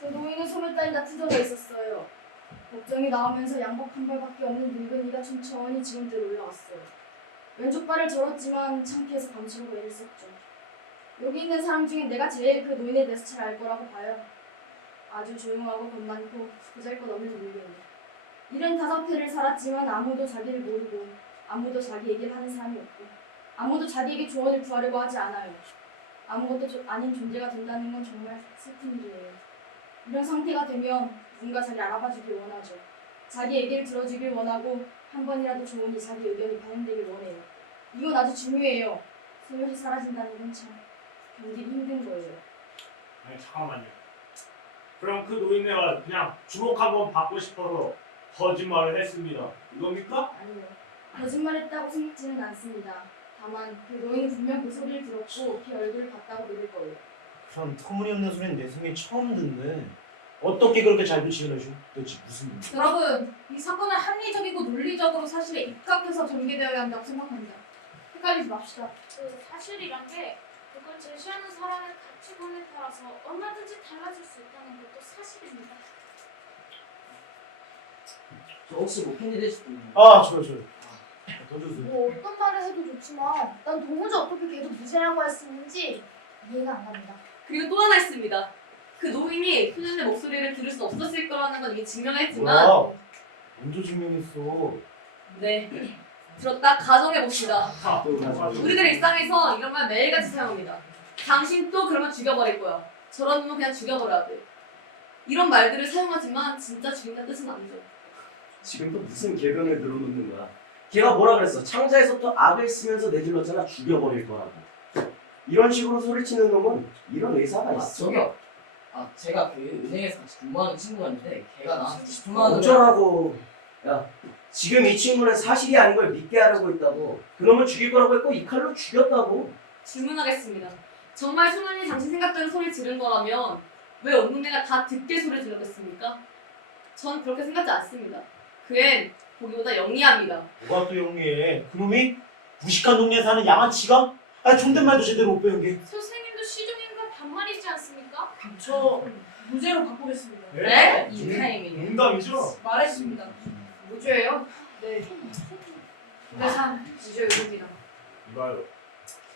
그 노인은 소매 따위 다친 적이 있었어요. 걱정이 나오면서 양복 한 발밖에 없는 늙은이가 천천히 지금대로 올라왔어요. 왼쪽 발을 절었지만 창피해서 감추려고 애를 썼죠. 여기 있는 사람 중에 내가 제일 그 노인에 대해서 잘 알 거라고 봐요. 아주 조용하고 겁 많고 보잘것없는 인물이에요. 75회를 살았지만 아무도 자기를 모르고 아무도 자기 얘기를 하는 사람이 없고 아무도 자기에게 조언을 구하려고 하지 않아요. 아무것도 아닌 존재가 된다는 건 정말 슬픈 일이에요. 이런 상태가 되면 누군가 자기 알아봐주길 원하죠. 자기 얘기를 들어주길 원하고 한 번이라도 좋으니 자기 의견이 반영되길 원해요. 이건 아주 중요해요. 소멸이 사라진다는 건 참 견디기 힘든 거예요. 아니 잠깐만요. 그럼 그 노인네가 그냥 주목 한번 받고 싶어서 거짓말을 했습니다. 이겁니까? 아니요. 거짓말했다고 생각지는 않습니다. 다만 그 노인이 분명 그 소리를 들었고 그 얼굴을 봤다고 믿을 거예요. 그런 터무니없는 소리는 내 생에 처음 듣네. 어떻게 그렇게 잘 지어내죠? 도대체 무슨 일이야? 여러분, 이 사건은 합리적이고 논리적으로 사실에 입각해서 전개되어야 한다고 생각합니다. 헷갈리지 맙시다. 그 사실이란 게 그걸 제시하는 사람의 가치관에 따라서 얼마든지 달라질 수 있다는 것도 사실입니다. 저 혹시 뭐 캔디 되실 분? 아, 저요. 던져주세요. 뭐 어떤 말을 해도 좋지만 난 도무지 어떻게 계속 무죄라고 할 수 있는지 이해가 안 갑니다. 그리고 또 하나 있습니다. 그 노인이 소년의 목소리를 들을 수 없었을 거라는 건 이미 증명했지만 뭐야? 언제 증명했어? 네, 들었다 가정해봅시다. 또 가지고. 우리들 일상에서 이런 말 매일같이 사용합니다. 당신 또 그러면 죽여버릴 거야. 저런 놈은 그냥 죽여버려야 돼. 이런 말들을 사용하지만 진짜 죽인다는 뜻은 아니죠. 지금 또 무슨 개변을 늘어놓는 거야? 걔가 뭐라 그랬어? 창자에서부터 악을 쓰면서 내질렀잖아. 죽여버릴 거라고. 이런 식으로 소리치는 놈은 이런 의사가 아 있어. 저기요. 아 제가 그 은행에서 같이 근무하는 친구가 있는데 걔가 나한테 10분만 원을 어쩌라고. 야, 지금 이 친구는 사실이 아닌 걸 믿게 하려고 했다고. 그놈을 죽일 거라고 했고 이 칼로 죽였다고. 질문하겠습니다. 정말 소년이 당신 생각대로 소리 지른 거라면 왜 온 동네가 다 듣게 소리 질렀겠습니까? 전 그렇게 생각지 않습니다. 그 앤 보기보다 영리합니다. 뭐가 또 영리해? 그놈이 무식한 동네에 사는 양아치가? 아, 존댓말도 제대로 못 배운 게. 선생님도 시종인과 반말이지 않습니까? 저 무죄로 바꾸겠습니다. 네? 이 타이밍에. 농담이죠? 말했습니다. 무죄예요? 네. 근데 참 무죄 의혹이다. 이봐요.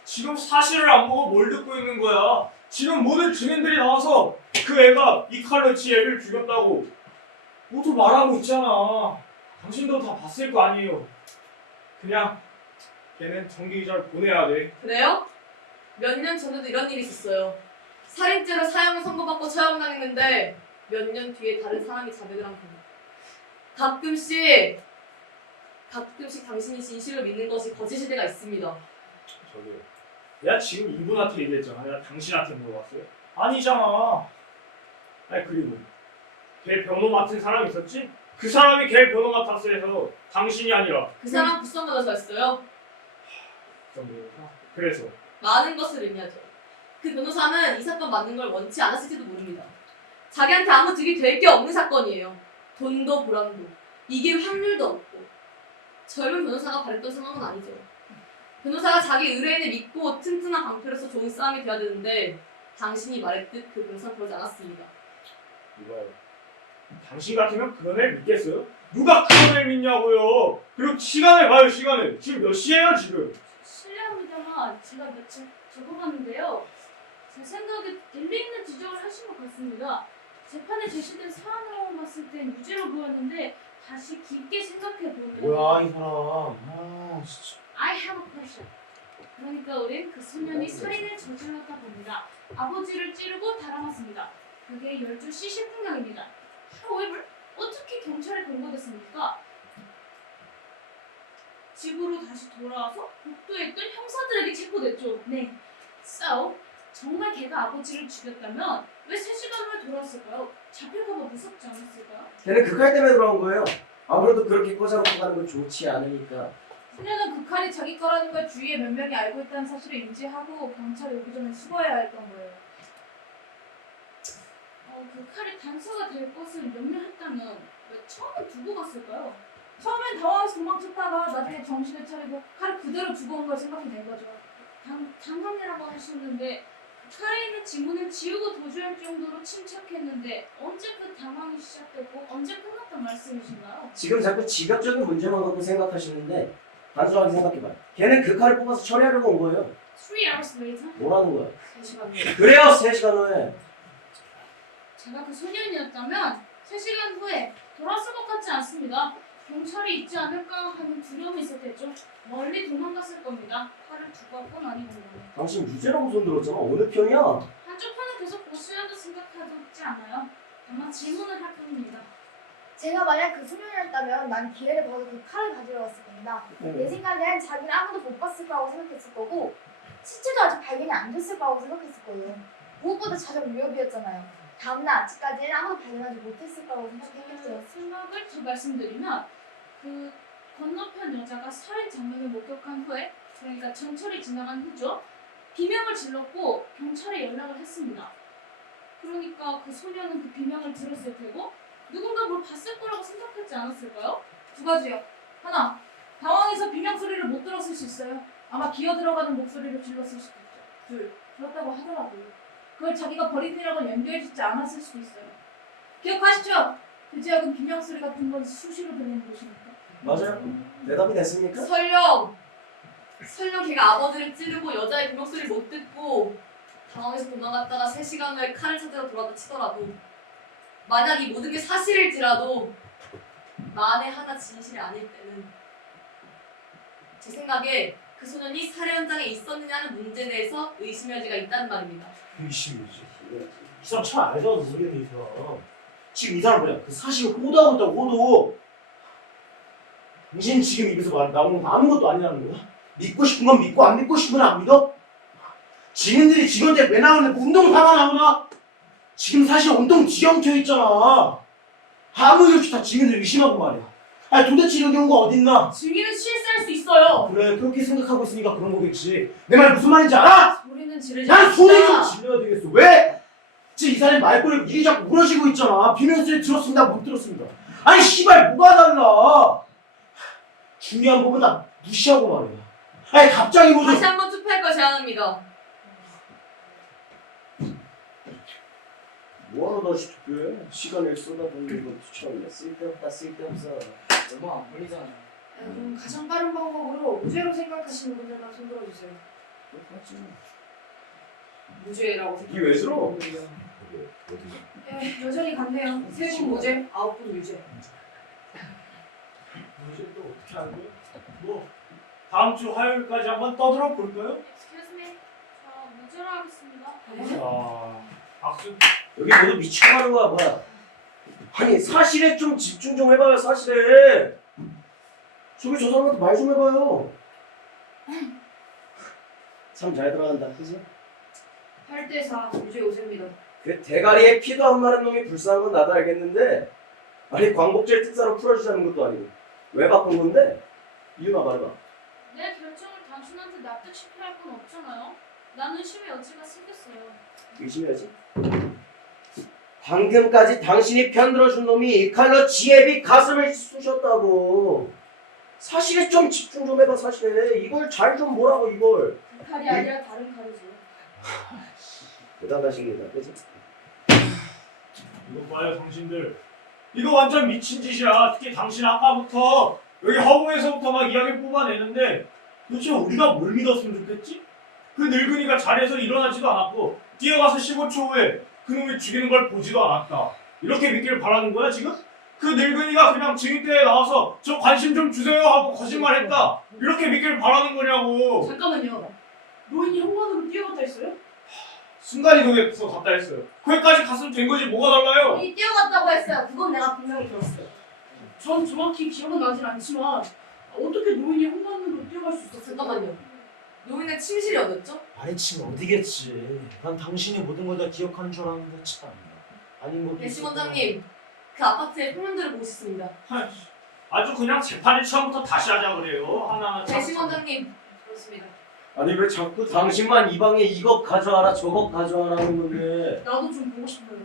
지금 사실을 안 보고 뭘 듣고 있는 거야? 지금 모든 증인들이 나와서 그 애가 이 칼로 지 애를 죽였다고 모두 말하고 있잖아. 당신도 다 봤을 거 아니에요. 그냥 걔는 정기기자를 보내야 돼. 그래요? 몇 년 전에도 이런 일이 있었어요. 살인죄로 사형을 선고받고 처형당했는데 몇 년 뒤에 다른 사람이 자백을 한 겁니다. 가끔씩 당신이 진실로 믿는 것이 거짓일 때가 있습니다. 저기요. 내가 지금 이분한테 얘기했잖아. 내가 당신한테 물어봤어요. 아니잖아. 아니 그리고 걔 변호 맡은 사람이 있었지? 그 사람이 걔 변호 맡았어 해서 당신이 아니라 그 사람 부산 변호사였어요. 그래서 많은 것을 의미하죠. 그 변호사는 이 사건 맞는 걸 원치 않았을지도 모릅니다. 자기한테 아무 득이 될 게 없는 사건이에요. 돈도 보람도 이길 확률도 없고 젊은 변호사가 바랬던 상황은 아니죠. 변호사가 자기 의뢰인을 믿고 튼튼한 방패로서 좋은 싸움이 돼야 되는데 당신이 말했듯 그 변호사는 그러지 않았습니다. 이봐요. 당신 같으면 그런 애를 믿겠어요? 누가 그런 애를 믿냐고요? 그리고 시간을 봐요, 시간을. 지금 몇 시예요, 지금? 실례합니다만 제가 며칠 적어봤는데요. 제 생각에 일리 있는 지적을 하신 것 같습니다. 재판에 제시된 사안으로 봤을 땐 유죄로 보였는데 다시 깊게 생각해보면 뭐야, 이 사람. 아, 진짜. I have a question. 그러니까 우린 그 소년이 살인을 저질렀다 봅니다. 아버지를 찌르고 달아났습니다. 그게 12시 10분경입니다. However, 어떻게 경찰에 보고됐습니까? 집으로 다시 돌아와서 복도에 있던 형사들에게 체포됐죠. 네. So, 정말 걔가 아버지를 죽였다면 왜 3시간 후에 돌아왔을까요? 잡힐까봐 무섭지 않았을까요? 걔는 그 칼 때문에 돌아온 거예요. 아무래도 그렇게 꽂아놓고 가는 건 좋지 않으니까. 소녀는 그 칼이 자기 거라는 걸 주위에 몇 명이 알고 있다는 사실을 인지하고 경찰에 오기 전에 숨어야 했던 거예요. 그 칼이 단서가 될 것을 염려했다면 왜 처음에 두고 갔을까요? 처음엔 당황해서 도망쳤다가 나중에 정신을 차리고 칼을 그대로 두고 온 걸 생각해낸 거죠. 당황이라고 하셨는데 칼에 있는 지문을 지우고 도주할 정도로 침착했는데 언제 그 당황이 시작되고 언제 끝났단 말씀이신가요? 지금 자꾸 직업적인 문제만 갖고 생각하시는데 단순하게 생각해봐요. 걔는 그 칼을 뽑아서 처리하려고 온 거예요. 3 hours later? 뭐라는 거야? 3시간 후에 그래요, 3시간 후에. 제가 그 소년이었다면 3시간 후에 돌아왔을 것 같지 않습니다. 경찰이 있지 않을까 하는 두려움이 있었겠죠. 멀리 도망갔을 겁니다. 칼을 두고 왔건 아니건 간에. 당신 유죄라고 손 들었잖아. 어느 편이야? 한쪽 편은 계속 보수해도 생각하지 않아요. 다만 질문을 할 뿐입니다. 제가 만약 그 소년이었다면 난 기회를 봐서 그 칼을 가지러 갔을 겁니다. 내 생각엔 자기는 아무도 못 봤을 거라고 생각했을 거고 시체도 아직 발견이 안 됐을 거라고 생각했을 거예요. 무엇보다 자정 위협이었잖아요. 다음날 아침까지는 아무도 발견하지 못했을 거라고 생각했겠죠. 생각을 더 말씀드리면 그 건너편 여자가 살인 장면을 목격한 후에 그러니까 전철이 지나간 후죠. 비명을 질렀고 경찰에 연락을 했습니다. 그러니까 그 소녀는 그 비명을 들었을 테고 누군가 뭘 봤을 거라고 생각하지 않았을까요? 두 가지요. 하나, 당황해서 비명 소리를 못 들었을 수 있어요. 아마 기어 들어가는 목소리를 질렀을 수도 있죠. 둘, 그렇다고 하더라고요. 그걸 자기가 버린 일하고 연결짓지 않았을 수도 있어요. 기억하시죠? 그 지역은 비명 소리 같은 건 수시로 들리는 곳이니까. 맞아요. 대답이 됐습니까? 설령 걔가 아버지를 찌르고 여자의 비명소리를 못 듣고 당황해서 도망갔다가 3시간 후에 칼을 찾으러 돌아왔다 치더라도 만약 이 모든 게 사실일지라도 만에 하나 진실이 아닐 때는 제 생각에 그 소년이 살해 현장에 있었느냐는 문제에 대해서 의심의 여지가 있다는 말입니다. 의심이지. 이 사람 잘 알잖아, 모르겠네, 이 사람. 지금 이 사람 뭐야? 그 사실을 호도하고 있다고, 호도. 당신 지금 입에서 나오는 거 아무것도 아니라는 거야? 믿고 싶은 건 믿고 안 믿고 싶은 건 안 믿어? 지민들이 직원들 왜 나오는데 운동을 하나 나오나? 지금 사실 온통 뒤엉켜 있잖아. 아무 이유 없이 다 지민들 의심하고 말이야. 아니 도대체 이런 경우가 어딨나? 증인은 실수할 수 있어요. 그래 그렇게 생각하고 있으니까 그런 거겠지. 내 말 무슨 말인지 알아? 소리는 지르지 난 소리 좀 맙시다. 질러야 되겠어. 왜? 지금 이 사람이 말꼬리가 이게 자꾸 무너지고 있잖아. 비명소리 들었습니다 못 들었습니다. 아니 씨발 뭐가 달라. 중요한 부분 다 무시하고 말이야. 아니 갑자기 뭐 좀 다시 한번 투표할 걸 제안합니다. 뭐하러 다시 투표해? 시간을 쏟아붓는 것도 참 쓸데없다 쓸데없어. 얼마 안 걸리잖아요. 그럼 가장 빠른 방법으로 무죄로 생각하시는 분들만 손 들어주세요. 똑같지. 무죄라고 이게 왜 들어? 예, 여전히 같네요. 3분 무죄, 9분 유죄. 뭐지 또 어떻게 하는 거야? 뭐 다음 주 화요일까지 한번 떠들어 볼까요? Excuse me. 저 무죄로 하겠습니다. 자, 박수. 여기 모두 미치고 가는 거야 뭐야? 아니 사실에 좀 집중 좀 해봐요 사실에. 저기 저 사람한테 말 좀 해봐요. 참 잘 들어간다 그지? 8대4 무죄 우세입니다. 그 대가리에 피도 안 마른 놈이 불쌍한 건 나도 알겠는데 아니 광복절 특사로 풀어주자는 것도 아니고 왜 바꾼 건데? 이유나 말해봐. 내 결정을 당신한테 납득시켜야 할 건 없잖아요. 나는 심의 여지가 생겼어요. 의심해야지. 방금까지 당신이 편들어준 놈이 이 칼로 지혜비 가슴을 쑤셨다고. 사실에 좀 집중 좀 해봐 사실에. 이걸 잘 좀 보라고 이걸. 그 칼이 아니라 다른 칼이지. 대단하십니다 그치? 이거 봐요 당신들. 이거 완전 미친 짓이야. 특히 당신 아까부터 여기 허공에서부터 막 이야기 뽑아내는데 도대체 우리가 뭘 믿었으면 좋겠지? 그 늙은이가 자리에서 일어나지도 않았고 뛰어가서 15초 후에 그놈이 죽이는 걸 보지도 않았다. 이렇게 믿길 바라는 거야 지금? 그 늙은이가 그냥 증인대에 나와서 저 관심 좀 주세요 하고 거짓말했다. 이렇게 믿길 바라는 거냐고. 잠깐만요. 노인이 홍관으로 뛰어갔다 했어요? 순간이동해서 갔다 했어요. 거기까지 갔으면 된 거지 뭐가 달라요? 이 뛰어갔다고 했어요. 그건 내가 분명히 들었어요. 전 정확히 기억은 나진 않지만 어떻게 노인이 홍관으로 뛰어갈 수 있었을까요? 잠깐만요. 노인의 침실이 어딨죠? 아래층 어디겠지. 난 당신이 모든 걸 다 기억하는 줄 알았는데 참. 아니 뭐 배심 원장님, 그 아파트의 평면들을 보고 싶습니다. 아주 그냥 재판을 처음부터 다시 하자 그래요. 하나하나 배심 원장님, 그렇습니다. 아니 왜 자꾸 당신만 이 방에 이것 가져와라 저것 가져와라 하는 건데. 나도 좀 보고 싶어요.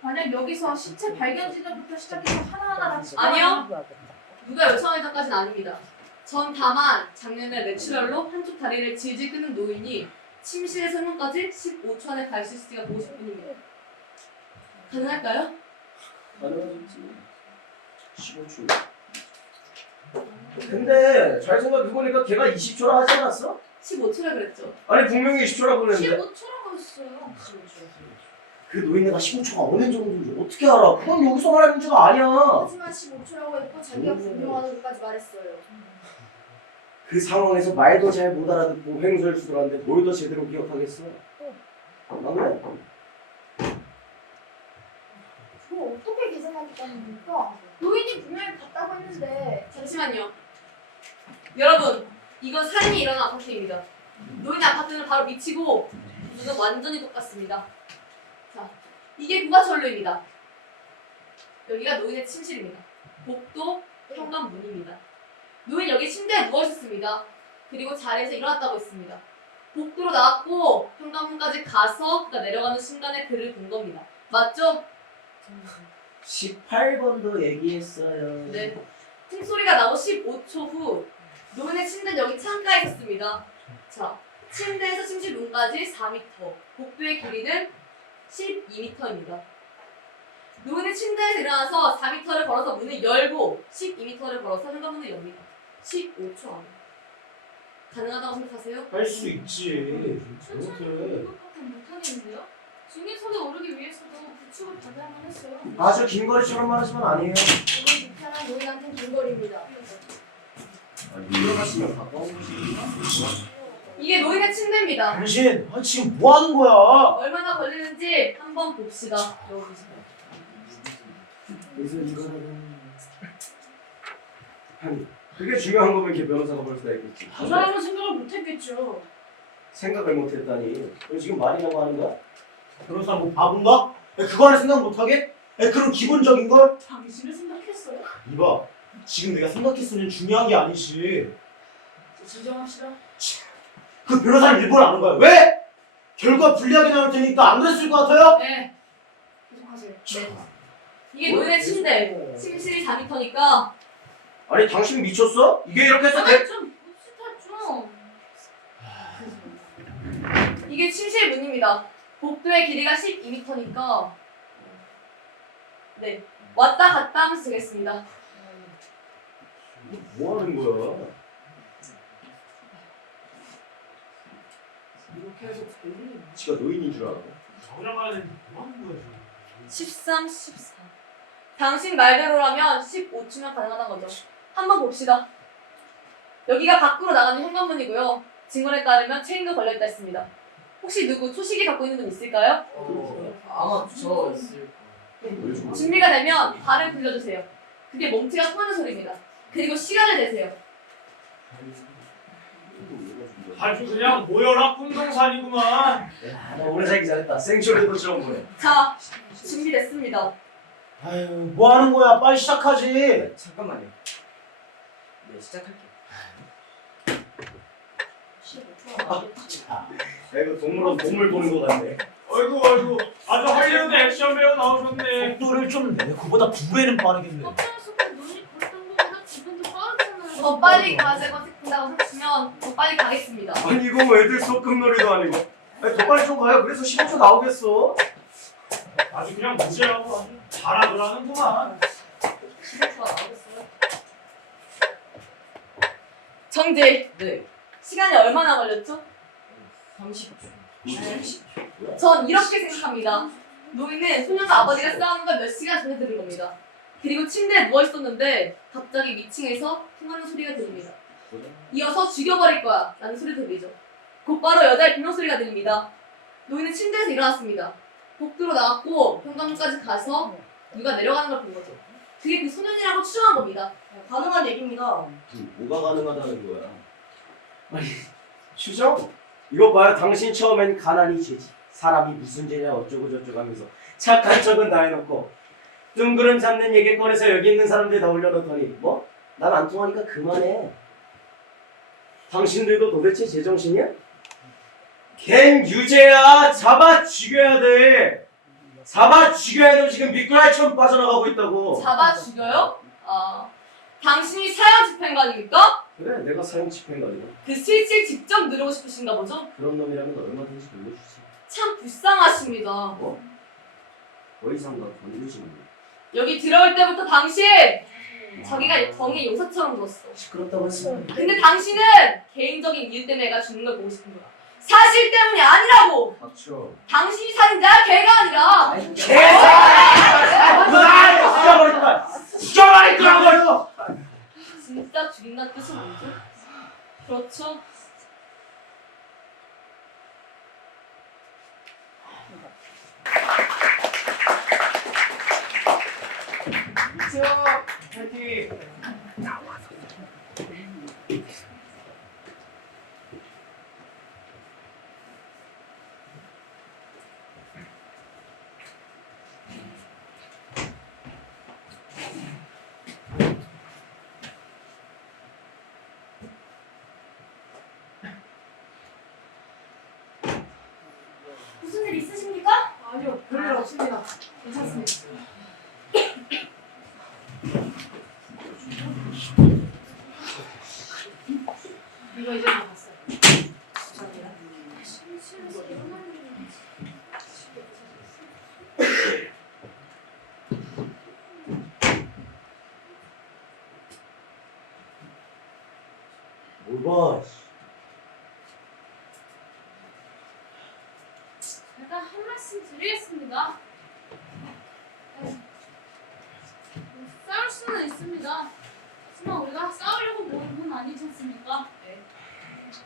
만약 여기서 시체 발견 지점부터 시작해서 하나하나 다 아니요. 누가 요청했다까지는 아닙니다. 전 다만 작년에 뇌출혈로 한쪽 다리를 질질 끄는 노인이 침실의 설문까지 15초 안에 갈 수 있을지가 보고 싶을 뿐입니다. 가능할까요? 가능하겠지. 15초. 근데 잘 생각해보니까 걔가 20초라 하지 않았어? 15초라 그랬죠. 아니 분명히 20초라고 그랬는데 15초라고 했어요. 그 노인네가 15초가 어느 정도인지 어떻게 알아? 그건 여기서 말할 문제가 아니야. 하지만 15초라고 했고 자기가 분명하다고까지 말했어요. 그 상황에서 말도 잘 못 알아듣고 횡설수설하는데 뭘 더 제대로 기억하겠어? 맞네. 그럼 어떻게 계산하겠다는 겁니까? 노인이 분명히 갔다고 했는데 잠시만요. 여러분, 이건 살인이 일어난 아파트입니다. 노인의 아파트는 바로 미치고 구조는 완전히 똑같습니다. 자, 이게 부가철로입니다. 여기가 노인의 침실입니다. 복도, 현관문입니다. 노인 여기 침대에 누워 있었습니다. 그리고 자리에서 일어났다고 했습니다. 복도로 나왔고 현관문까지 가서 그가 내려가는 순간에 그를 본 겁니다. 맞죠? 18번도 얘기했어요. 네. 퉁소리가 나고 15초 후 노인의 침대는 여기 창가에 있었습니다. 자, 침대에서 침실 문까지 4m, 복도의 길이는 12m입니다. 노인의 침대에서 일어나서 4m를 걸어서 문을 열고 12m를 걸어서 현관문을 엽니다. 15초 안에. 가능하다고 생각하세요? 할 수 있지. 천천히 그렇게. 그것밖에 못하겠는데요? 증인석에 오르기 위해서도 부축을 받아야만 했어요. 아주 긴 거리처럼 말하지만 아니에요. 오늘 불편한 노인한테는 길거리입니다. 들어가시면 가까운 곳이니까. 이게 노인의 침대입니다. 당신 지금 뭐 하는 거야? 얼마나 걸리는지 한번 봅시다. 여기 보세요. 그래서 이거는 아니 그게 중요한 거면 이렇게 변호사가 볼 수가 있겠지. 그 사람은 생각을 못했겠죠. 생각을 못했다니. 너 지금 말이라고 하는 거야? 변호사 뭐 바본가? 그거 하나 생각 못하게? 그런 기본적인 걸? 당신을 생각했어요? 이봐, 지금 내가 생각했으면 중요한 게 아니지. 진정합시다. 그 변호사를 일부러 하는 거야. 왜? 결과 불리하게 나올 테니까 안 그랬을 것 같아요? 네. 계속하세요. 네. 이게 노인의 침대. 침실이 4m니까 아니 당신 미쳤어? 이게 이렇게 해서 돼? 좀 봅시다 좀. 이게 침실 문입니다. 복도의 길이가 12m니까 네, 왔다 갔다 하면서 되겠습니다. 뭐 하는 거야? 이렇게 해서 걸리는 지가 노인인 줄 알아. 정정하는 뭐 하는 거야 지금? 13, 14. 당신 말대로라면 15초면 가능하다는 거죠. 한번 봅시다. 여기가 밖으로 나가는 현관문이고요. 증언에 따르면 체인도 걸려있다 했습니다. 혹시 누구 초식이 갖고 있는 분 있을까요? 아마 저 있을 준비가 되면 발을 굴려주세요. 그게 몸치가 통하는 소리입니다. 그리고 시간을 내세요. 아주 그냥 모여라 꾼동산이구만. 나 오래 살기 잘했다. 생쇼리도 처음 보네. 자, 준비됐습니다. 아유, 뭐 하는 거야? 빨리 시작하지. 네, 잠깐만요. 네, 시작할게요. 야 이거 동물원 동물 보는 거 같네. 아이고 아주 할리우드 액션 배우 나오셨네. 속도를 좀 내. 그보다 2배는 빠르겠네. 앞장에서 눈이 걸었던 것보다 지금 더 빠르잖아요. 더 빨리 가자고 생각한다고 생각하시면 더 빨리 가겠습니다. 아니 이거 뭐 애들 소꿉놀이도 아니고. 아니 더 빨리 좀 가요. 그래서 15초 나오겠어. 아주 그냥 무시하고 아주 잘하더라는구만. 15초가 나오겠어요. 정지. 네, 시간이 얼마나 걸렸죠? 30초. 전 이렇게 생각합니다. 노인은 소년과 아버지가 싸우는 걸 몇 시간 전에 들은 겁니다. 그리고 침대에 누워 있었는데 갑자기 위층에서 통하는 소리가 들립니다. 이어서 죽여버릴 거야 라는 소리 들리죠. 곧바로 여자의 비명소리가 들립니다. 노인은 침대에서 일어났습니다. 복도로 나왔고 현관문까지 가서 누가 내려가는 걸 본 거죠. 그게 그 소년이라고 추정한 겁니다. 가능한 얘기입니다. 뭐가 가능하다는 거야? 아니 추정? 이거 봐요. 당신 처음엔 가난이 죄지. 사람이 무슨 죄냐 어쩌고 저쩌고 하면서 착한 척은 다 해놓고 둥그름 잡는 얘기 꺼내서 여기 있는 사람들 다 올려놓더니 뭐? 난 안 통하니까 그만해. 당신들도 도대체 제정신이야? 걘 유죄야. 잡아 죽여야 돼. 잡아 죽여야 돼. 지금 미꾸라지처럼 빠져나가고 있다고. 잡아 죽여요? 아, 당신이 사형 집행관입니까? 그래 내가 사형 집행관이야. 그 스위치를 직접 누르고 싶으신가 보죠? 그런 놈이라면 얼마든지 돌려주지. 참 불쌍하십니다. 더 이상 나 건들지 마. 여기 들어올 때부터 당신 자기가 정의 용사처럼 굴었어. 시끄럽다고 했으면 근데 당신은 개인적인 이유 때문에 애가 죽는 걸 보고 싶은 거야. 사실 때문이 아니라고. 닥쳐. 당신이 살인자야, 걔가 아니라. 죽여버릴 거야. 죽여버릴 거라고요. 진짜 죽인다는 뜻은 뭐죠? 그렇죠. 파이팅. 없습니다. 괜찮습니다. 이거 이제 다 봤어요. 감사합니다. 뭘 봐. 제가 한 말씀 드리겠습니다. 네. 싸울 수는 있습니다. 하지만 우리가 싸우려고 모은 건 아니지 않습니까?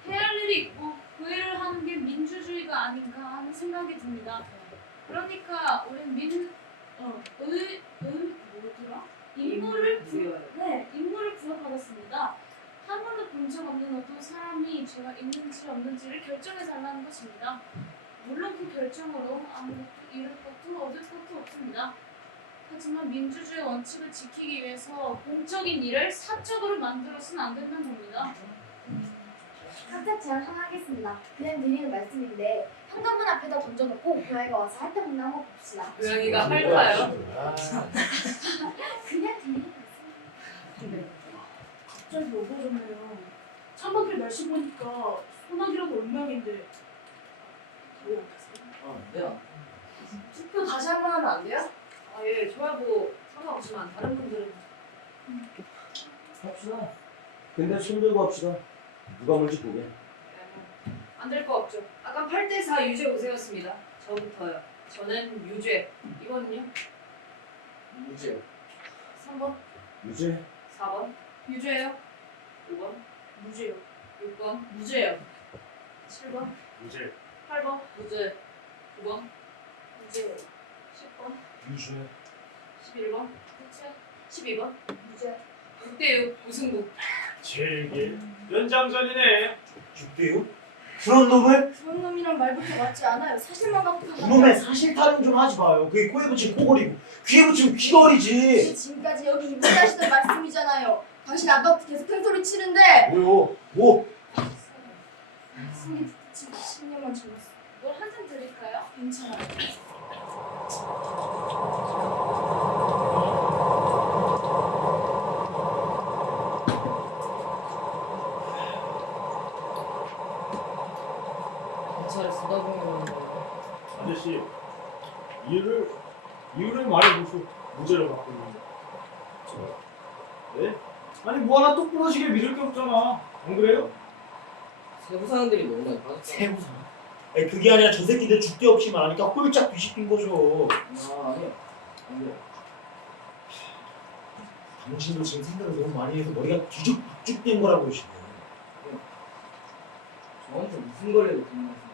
해야 할 일이 있고 그 일을 하는 게 민주주의가 아닌가 하는 생각이 듭니다. 그러니까 우린 뭐더라? 임무를 부여받았습니다. 한 번도 본 적 없는 어떤 사람이 죄가 있는지 없는지를 결정해 달라는 것입니다. 물론 그 결정으로 아무것도 잃을 것도 얻을 것도 없습니다. 하지만 민주주의 원칙을 지키기 위해서 공적인 일을 사적으로 만들어서는 안 된다는 겁니다. 각자 제안 하나 하겠습니다. 그냥 드리는 말씀인데 현관문 앞에다 던져놓고 고양이가 와서 핥아먹나 한번 봅시다. 고양이가 할까요? 그냥 드리는 말씀. 갑자기 넘어졌네요. 찬바퀴 날씨 보니까 소나기라도 얼마인데 왜 안 갔어요? 네요. 투표 다시 한 번 하면 안 돼요? 아, 예, 저야 뭐 상관없지만 다른 분들은 합시다. 근데 손 들고 합시다. 누가 뭔지 보게. 안 될 거 없죠. 아까 8대4 유죄 우세였습니다. 저부터요. 저는 유죄. 이거는요? 무죄. 3번, 유죄. 4번, 유죄예요. 5번, 무죄요. 6번, 무죄예요. 7번, 무죄. 8번, 무죄. 9번, 무죄예요. 10번, 유죄. 11번, 무죄. 12번. 무죄. 6대6 우승국. 제게 연장전이네. 6대6? 그런 놈을? 그런 놈이란 말부터 맞지 않아요. 사실만 갖고 그놈의 사실 타령 좀 하지 마요. 그게 코에 붙이면 코걸이고 귀에 붙이면 귀걸이지. 지금까지 여기 이분 하시던 말씀이잖아요. 당신 아까부터 계속 큰 소리 치는데 뭐요? 뭐? 승리 지금 10년만 젊었어. 뭘 한 잔 드릴까요? 괜찮아. 경찰에 쏟아부으는 거. 아저씨, 이유를 말해보소. 무죄를 받고 있는데. 네? 아니 뭐 하나 똑 부러지게 믿을 게 없잖아. 안 그래요? 세부 사람들이 너무 많이 받았잖아. 세부사. 아니 그게 아니라 저 새끼들 줏대 없이 말하니까 홀짝 뒤집힌 거죠. 아, 아니요. 아니요. 당신도 지금 생각을 너무 많이 해서 머리가 뒤죽박죽된 거라고 지금. 저한테 무슨 거래를 듣는 거세요?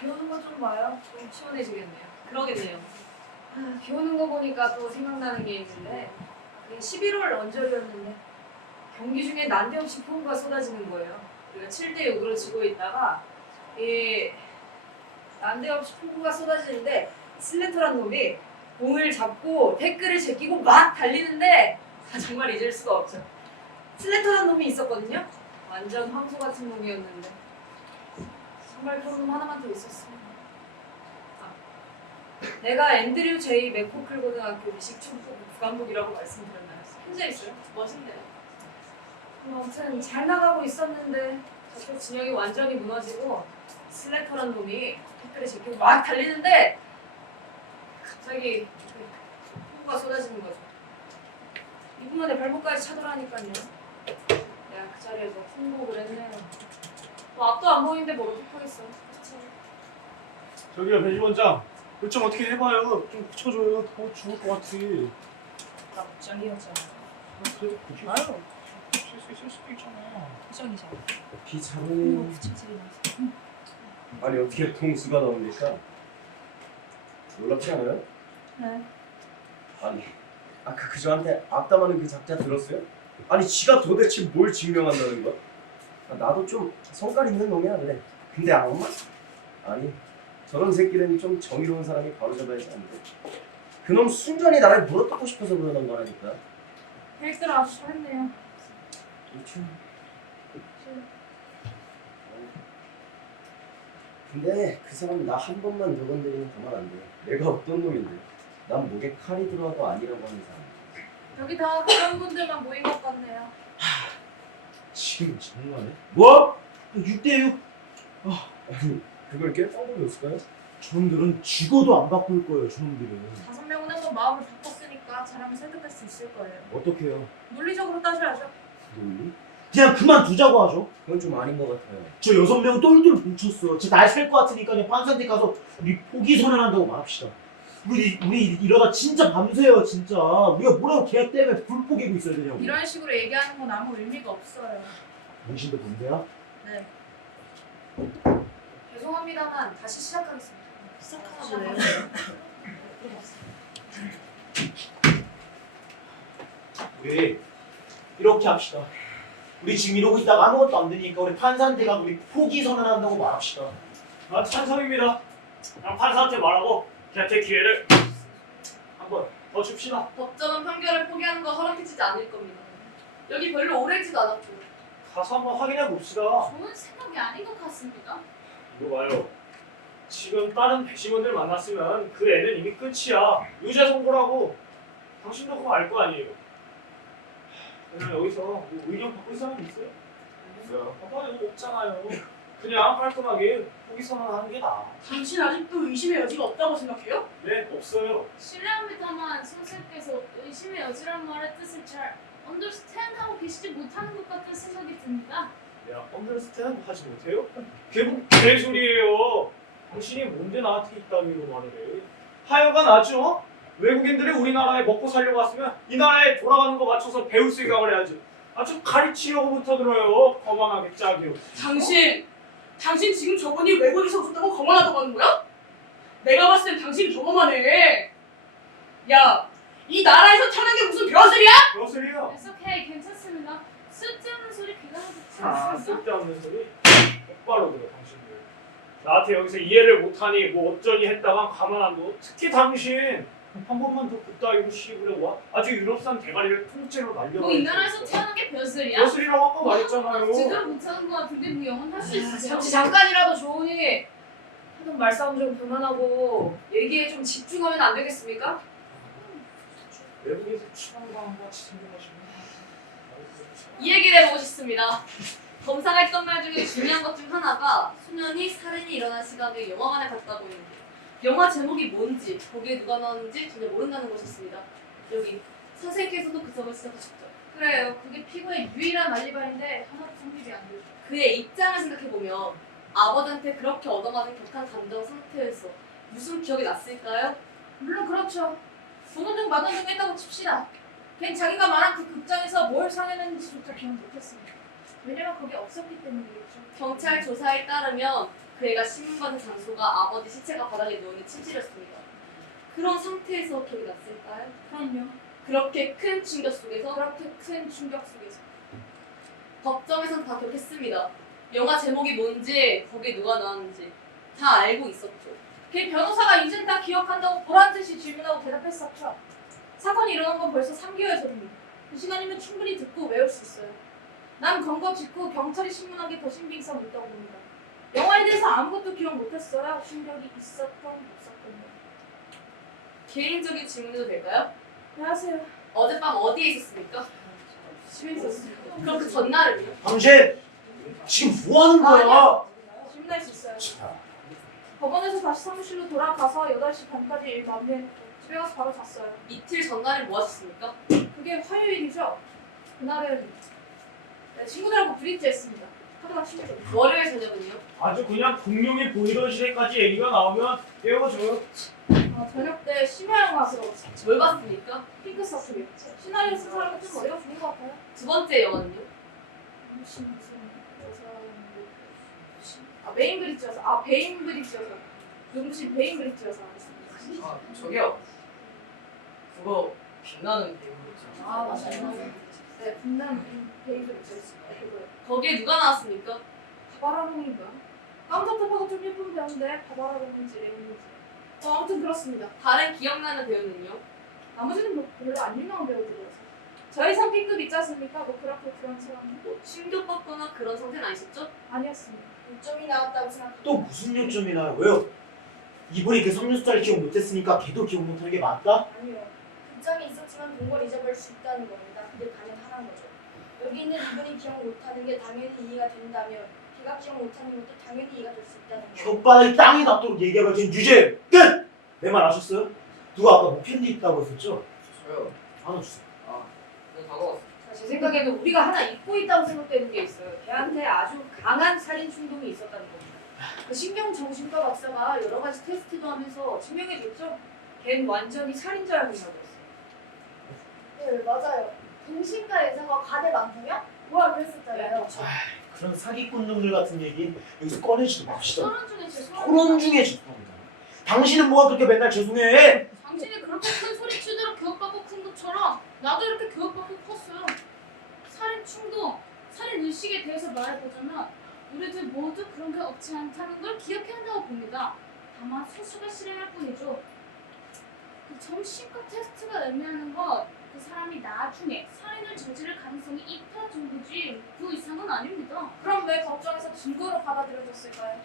비 오는 거 좀 봐요. 좀 시원해지겠네요. 그러겠네요. 아, 비 오는 거 보니까 또 생각나는 게 있는데 그게 11월 언저리였는데 경기 중에 난데없이 폭우가 쏟아지는 거예요. 우리가 7대6으로 지고 있다가 이 난데없이 폭우가 쏟아지는데 슬래터란 놈이 공을 잡고 태클을 제끼고 막 달리는데 정말 잊을 수가 없죠. 슬래터란 놈이 있었거든요. 완전 황소 같은 놈이었는데 정말 그런 놈 하나만 더 있었어요. 내가 앤드류 제이 맥코클 고등학교 미식축구 부감독이라고 말씀드렸나요? 현재 있어요? 멋있네요. 아무튼 잘 나가고 있었는데 저쪽 진영이 완전히 무너지고 슬래터란 놈이 태클에 제끼고 막 달리는데 갑자기 폭우가 쏟아지는 거죠. 2분 만에 발목까지 차더라니까요. 내가 그 자리에서 통곡을 했네요. 뭐 앞도 안 보이는데 뭘 어떡하겠어. 그쵸? 저기요 배지원장. 이거 좀 어떻게 해봐요. 좀 붙여줘요. 더 죽을 것 같아. 나 부장이었잖아. 그래도 붙일 아유, 수 있을 수도 있잖아. 부장이잖아. 비참해. 부채질이 나서. 아니 어떻게 동수가 나옵니까? 놀랍지 않아요? 네. 아니 아까 그저한테 악담하는 그 작자 들었어요? 아니 지가 도대체 뭘 증명한다는 거야? 아, 나도 좀 성깔 있는 놈이야 그래. 근데 악마? 아니 저런 새끼는 좀 정의로운 사람이 바로잡아야지 안 돼. 그놈 순전히 나를 물어뜯고 싶어서 그러는 거라니까. 헬스를 아주 잘했네요. 그렇죠. 근데 그 사람 나 한 번만 더 건드리면 가만 안 돼. 내가 어떤 놈인데? 난 목에 칼이 들어와도 아니라고 하는 사람. 여기 다 그런 분들만 모인 것 같네요. 지금 장난해? 뭐? 6대6? 아니 그걸 깰 방법이 없을까요? 저놈들은 죽어도 안 바꿀 거예요. 저놈들은 5명은 한번 마음을 바꿨으니까 잘하면 설득할 수 있을 거예요. 어떻게 해요? 논리적으로 따져야죠. 논리? 그냥 그만두자고 하죠. 그건 좀 아닌 것 같아요. 저 6명 똘똘 뭉쳤어. 쟤날 살 것 같으니까 그냥 판사한테 가서 우리 포기 선언한다고 말합시다. 우리 이러다 진짜 밤새요 진짜. 우리가 뭐라고 걔 때문에 불 포기고 있어야 되냐고. 이런 식으로 얘기하는 건 아무 의미가 없어요. 당신도 뭔데요? 네. 죄송합니다만 다시 시작하겠습니다. 시작하나 우리 이렇게 합시다. 우리 지금 이러고 있다가 아무것도 안 되니까 우리 판사한테 가서 우리 포기 선언한다고 말합시다. 아, 찬성입니다. 그냥 판사한테 말하고 걔한테 기회를 한번 더 줍시다. 법정은 판결을 포기하는 거 허락해주지 않을 겁니다. 여기 별로 오래 있지도 않았고. 가서 한번 확인해 봅시다. 좋은 생각이 아닌 것 같습니다. 이거 봐요. 지금 다른 배심원들 만났으면 그 애는 이미 끝이야. 유죄 선고라고. 당신도 그거 알 거 아니에요. 그냥 여기서 뭐 의견 바꿀 사람 있어요? 없어요. 봐봐요. 없잖아요. 그냥 깔끔하게 포기 선언하는 게 나아. 당신 아직도 의심의 여지가 없다고 생각해요? 네, 없어요. 실례합니다만 선생님께서 의심의 여지란 말의 뜻을 잘 understand하고 계시지 못하는 것 같은 생각이 듭니다. 야, 언더스탠드 하지 못해요? 걔 개소리예요. 당신이 뭔데 나한테 이따위로 말을 해? 하여간 아주 외국인들이 우리나라에 먹고 살려고 왔으면 이 나라에 돌아가는 거 맞춰서 배울 생각을 해야지. 아주 가르치려고부터 들어요. 거만하게 짝이요. 당신 지금 저번이 외국에서 오셨다고 거만하다고 하는 거야? 내가 봤을 땐 당신이 더 거만해. 야, 이 나라에서 태어난 게 무슨 벼슬이야? 벼슬이요. It's okay, 괜찮습니다. 쓸데없는 소리 귀가 듣지 아, 않습니까? 쓸데없는 소리. 똑바로 들어, 당신들. 나한테 여기서 이해를 못하니 뭐 어쩌니 했다간 가만 안 둬. 특히 당신 한 번만 더 그따위로 시부려 와. 아주 유럽산 대가리를 통째로 날려. 뭐 이 나라에서 태어난 게 벼슬이야? 벼슬이라고 아까 말했잖아요. 제대로 못하는 것 같은데 뭐 영원 할 수 있으세요? 잠시 잠깐이라도 좋으니 하던 말싸움 좀 그만하고 얘기에 좀 집중하면 안 되겠습니까? 외국에서 추방광 같이 생겨가지고. 이 얘기를 해보고 싶습니다. 검사가 했던 말 중에 중요한 것 중 하나가 소년이 살인이 일어난 시각을 영화관에 갔다고 했는데 영화 제목이 뭔지 거기에 누가 나왔는지 전혀 모른다는 것이었습니다. 여기 선생님께서도 그 점을 지적하셨죠. 그래요. 그게 피고의 유일한 알리바이인데 하나도 성립이 안 되죠. 그의 입장을 생각해보면 아버지한테 그렇게 얻어맞은 격한 감정 상태에서 무슨 기억이 났을까요? 물론 그렇죠. 보는 등 마는 등 했다고 칩시다. 걘 자기가 말한 그 극장에서 뭘 상했는지조차 기억 못했습니다. 왜냐면 거기 없었기 때문이겠죠. 경찰 조사에 따르면 그 애가 신문받은 장소가 아버지 시체가 바닥에 누워있는 침실이었습니다. 그런 상태에서 기억이 났을까요? 그럼요. 그렇게 큰 충격 속에서 그렇게 큰 충격 속에서. 법정에선 다 기억했습니다. 영화 제목이 뭔지 거기에 누가 나왔는지 다 알고 있었죠. 걔 변호사가 이젠 다 기억한다고 보란듯이 질문하고 대답했었죠. 사건이 일어난 건 벌써 3개월 전입니다. 그 시간이면 충분히 듣고 외울 수 있어요. 난 검거 직후 경찰이 신문한 게 더 신빙성 있다고 봅니다. 영화에 대해서 아무것도 기억 못했어요. 충격이 있었건 없었건. 개인적인 질문해도 될까요? 안녕하세요. 어젯밤 어디에 있었습니까? 집에 있었습니다. 그럼 그 전날은요? 당신 지금 뭐 하는 거야? 질문할 수 있어요. 법원에서 다시 사무실로 돌아가서 8시 반까지 일 마무리했고 집에 가서 바로 잤어요. 이틀 전날에 뭐 하셨습니까? 그게 화요일이죠. 그날은 친구들하고 브릿지했습니다. 하루가 친구죠. 월요일 저녁은요? 아주 그냥 공룡이 보이던 시대까지 얘기가 나오면 깨워줘요. 저녁 때 심야 영화 들어갔어요. 뭘 봤습니까? 핑크 서클이요. 시나리오 쓴 사람은 좀 머리가 좋은 것 같아요. 두 번째 영화는요? 메인 브릿지여서 베인 브릿지여서 음식 베인 브릿지여서 안 했습니다. 아 저기요. 그거 빛나는 배우였죠. 맞아요. 네, 분단 베인 브릿지였습니다. 그거요. 거기에 누가 나왔습니까? 바바라봉인가? 깜짝답하고 좀 예쁜 배우인데 바바라봉인지 레인인지. 아무튼 그렇습니다. 다른 기억나는 배우는요? 나머지는 뭐 별로 안 유명한 배우들이어서. 저희 상品급 있지 않습니까? 뭐 그렇게 그런 사람 뭐 충격받거나 그런 상태는 아니셨죠? 아니었습니다. 요점이 나왔다고 생각합니다. 또 무슨 요점이 나요? 왜요? 이분이 그 3년 숫자를 기억 못했으니까 걔도 기억 못하는 게 맞다? 아니요. 급장이 있었지만 본 걸 잊어버릴 수 있다는 겁니다. 그게 가능하다는 거죠. 여기 있는 이분이 기억 못하는 게 당연히 이해가 된다면 걔가 기억 못하는 것도 당연히 이해가 될 수 있다는 거죠. 혓바닥이 땅에 닿도록 얘기하고 지금 유죄 끝! 내 말 아셨어요? 누가 아까 뭐 캔디 있다고 했었죠? 저요. 하나 주세요. 네, 다가왔어요. 제 생각에는 우리가 하나 잊고 있다고 생각되는 게 있어요. 걔한테 아주 강한 살인 충동이 있었다는 겁니다. 그 신경정신과 박사가 여러 가지 테스트도 하면서 증명해줬죠. 걔는 완전히 살인자형이라고 했어요. 네, 맞아요. 정신과 의사가 과대 망성형? 뭐라 그랬었잖아요. 그런 사기꾼 놈들 같은 얘기 여기서 꺼내지도 맙시다. 토론 중에 죄송합니다. 토론 중에 죄송합니다. 당신은 뭐가 그렇게 맨날 죄송해? 당신이 그렇게 큰 소리 치도록 교육받고 큰 것처럼 나도 이렇게 교육받고 컸어요. 살인 충동, 살인 의식에 대해서 말해보자면 우리들 모두 그런 게 없지 않다는 걸 기억해야 한다고 봅니다. 다만 소수가 실행할 뿐이죠. 그 정신과 테스트가 의미하는 건 그 사람이 나중에 살인을 저지를 가능성이 있다 정도지 그 이상은 아닙니다. 그럼 왜 법정에서 증거로 받아들여졌을까요?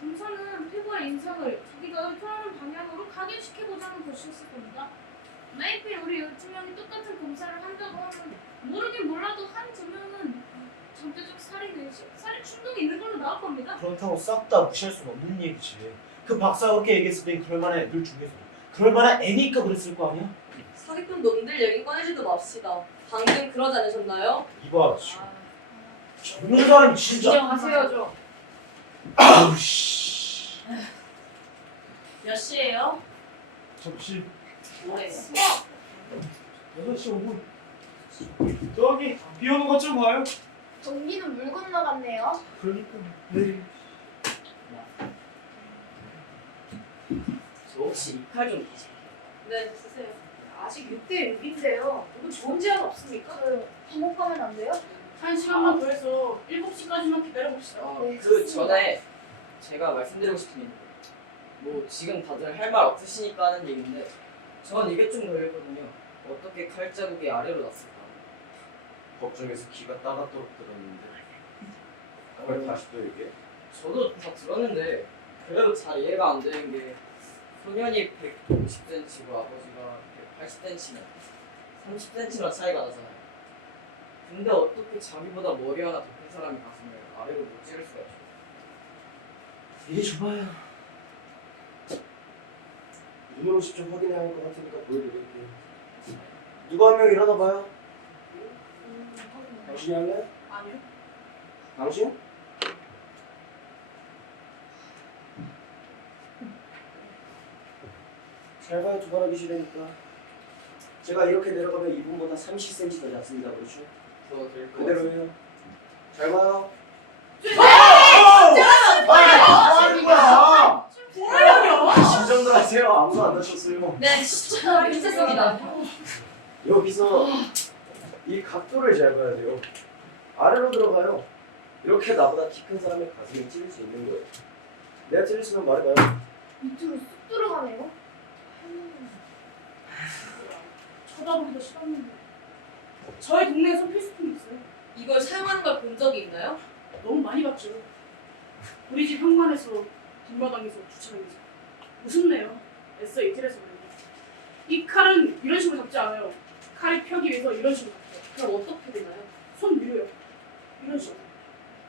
검사는 피고의 인상을 자기가 의도하는 방향으로 각인시켜보자는 것이었을 겁니다. 만약에 우리 12명이 똑같은 검사를 한다고 하면 모르긴 몰라도 한 두 명은 전대적 살인의식, 살인 충동이 있는 걸로 나올 겁니다. 그렇다고 싹 다 무시할 수는 없는 얘기지. 그 박사가 그렇게 얘기했을 땐 그럴만한 애들 중에서 그럴만한 애니까 그랬을 거 아니야? 사기꾼 놈들 얘기 꺼내지도 맙시다. 방금 그러지 않으셨나요? 이봐 지금 저런 사람이 진짜 인정하세요 좀. 아우 씨 몇 시예요? 접시 네. 6시 5분 저기 비 오는 것 좀 봐요. 동기는 물 건너갔네요. 그러니까 네. 저 혹시 이 칼 좀 주세요. 네, 주세요. 아직 6대 6인데요. 누구 좋은 제안 없습니까? 감옥 가면 안 돼요? 1시간만 더 해서 7시까지만 기다려봅시다. 네, 그 좋습니다. 전에 제가 말씀드리고 싶은 게 있는데 뭐 지금 다들 할 말 없으시니까 하는 얘기인데 전 이게 좀 걸리거든요. 어떻게 칼자국이 아래로 났을까? 법정에서 귀가 따갑도록 들었는데 그걸 다시 또 얘기해? 저도 다 들었는데 그래도 잘 이해가 안 되는 게 소년이 150cm고 아버지가 180cm면 30cm나 차이가 나잖아요. 근데 어떻게 자기보다 머리 하나 더 큰 사람이 가슴을 아래로 못 찌를 수가 있죠? 이리 줘봐요. 눈으로 직접 확인해야 할 것 같으니까 보여드릴게요. 누구 한 명 일어나 봐요. 당신이 할래? 아니요. 당신? 잘 봐요. 두 번 하기 싫으니까. 제가 이렇게 내려가면 이분보다 30cm 더 작습니다. 그렇죠? 저될것 그대로 같아요. 해요. 잘 봐요. 진정들 하세요. 아무도 안 다쳤어요. 네, 진짜 괜찮습니다. 여기서 이 각도를 잘 봐야 돼요. 아래로 들어가요. 이렇게 나보다 키 큰 사람의 가슴을 찌를 수 있는 거예요. 내가 찔렸으면 말해봐요. 밑으로 쑥 들어가네요. 쳐다보기도 싫었는데. 저희 동네에서 필수품이 있어요. 이걸 사용하는 걸 본 적이 있나요? 너무 많이 봤죠. 우리 집 현관에서 뒷마당에서 주차장에서 무섭네요. 애써 이틀에서 그래요. 이 칼은 이런 식으로 잡지 않아요. 칼이 펴기 위해서 이런 식으로 잡혀요. 그럼 어떻게 되나요? 손 밀어요. 이런 식으로.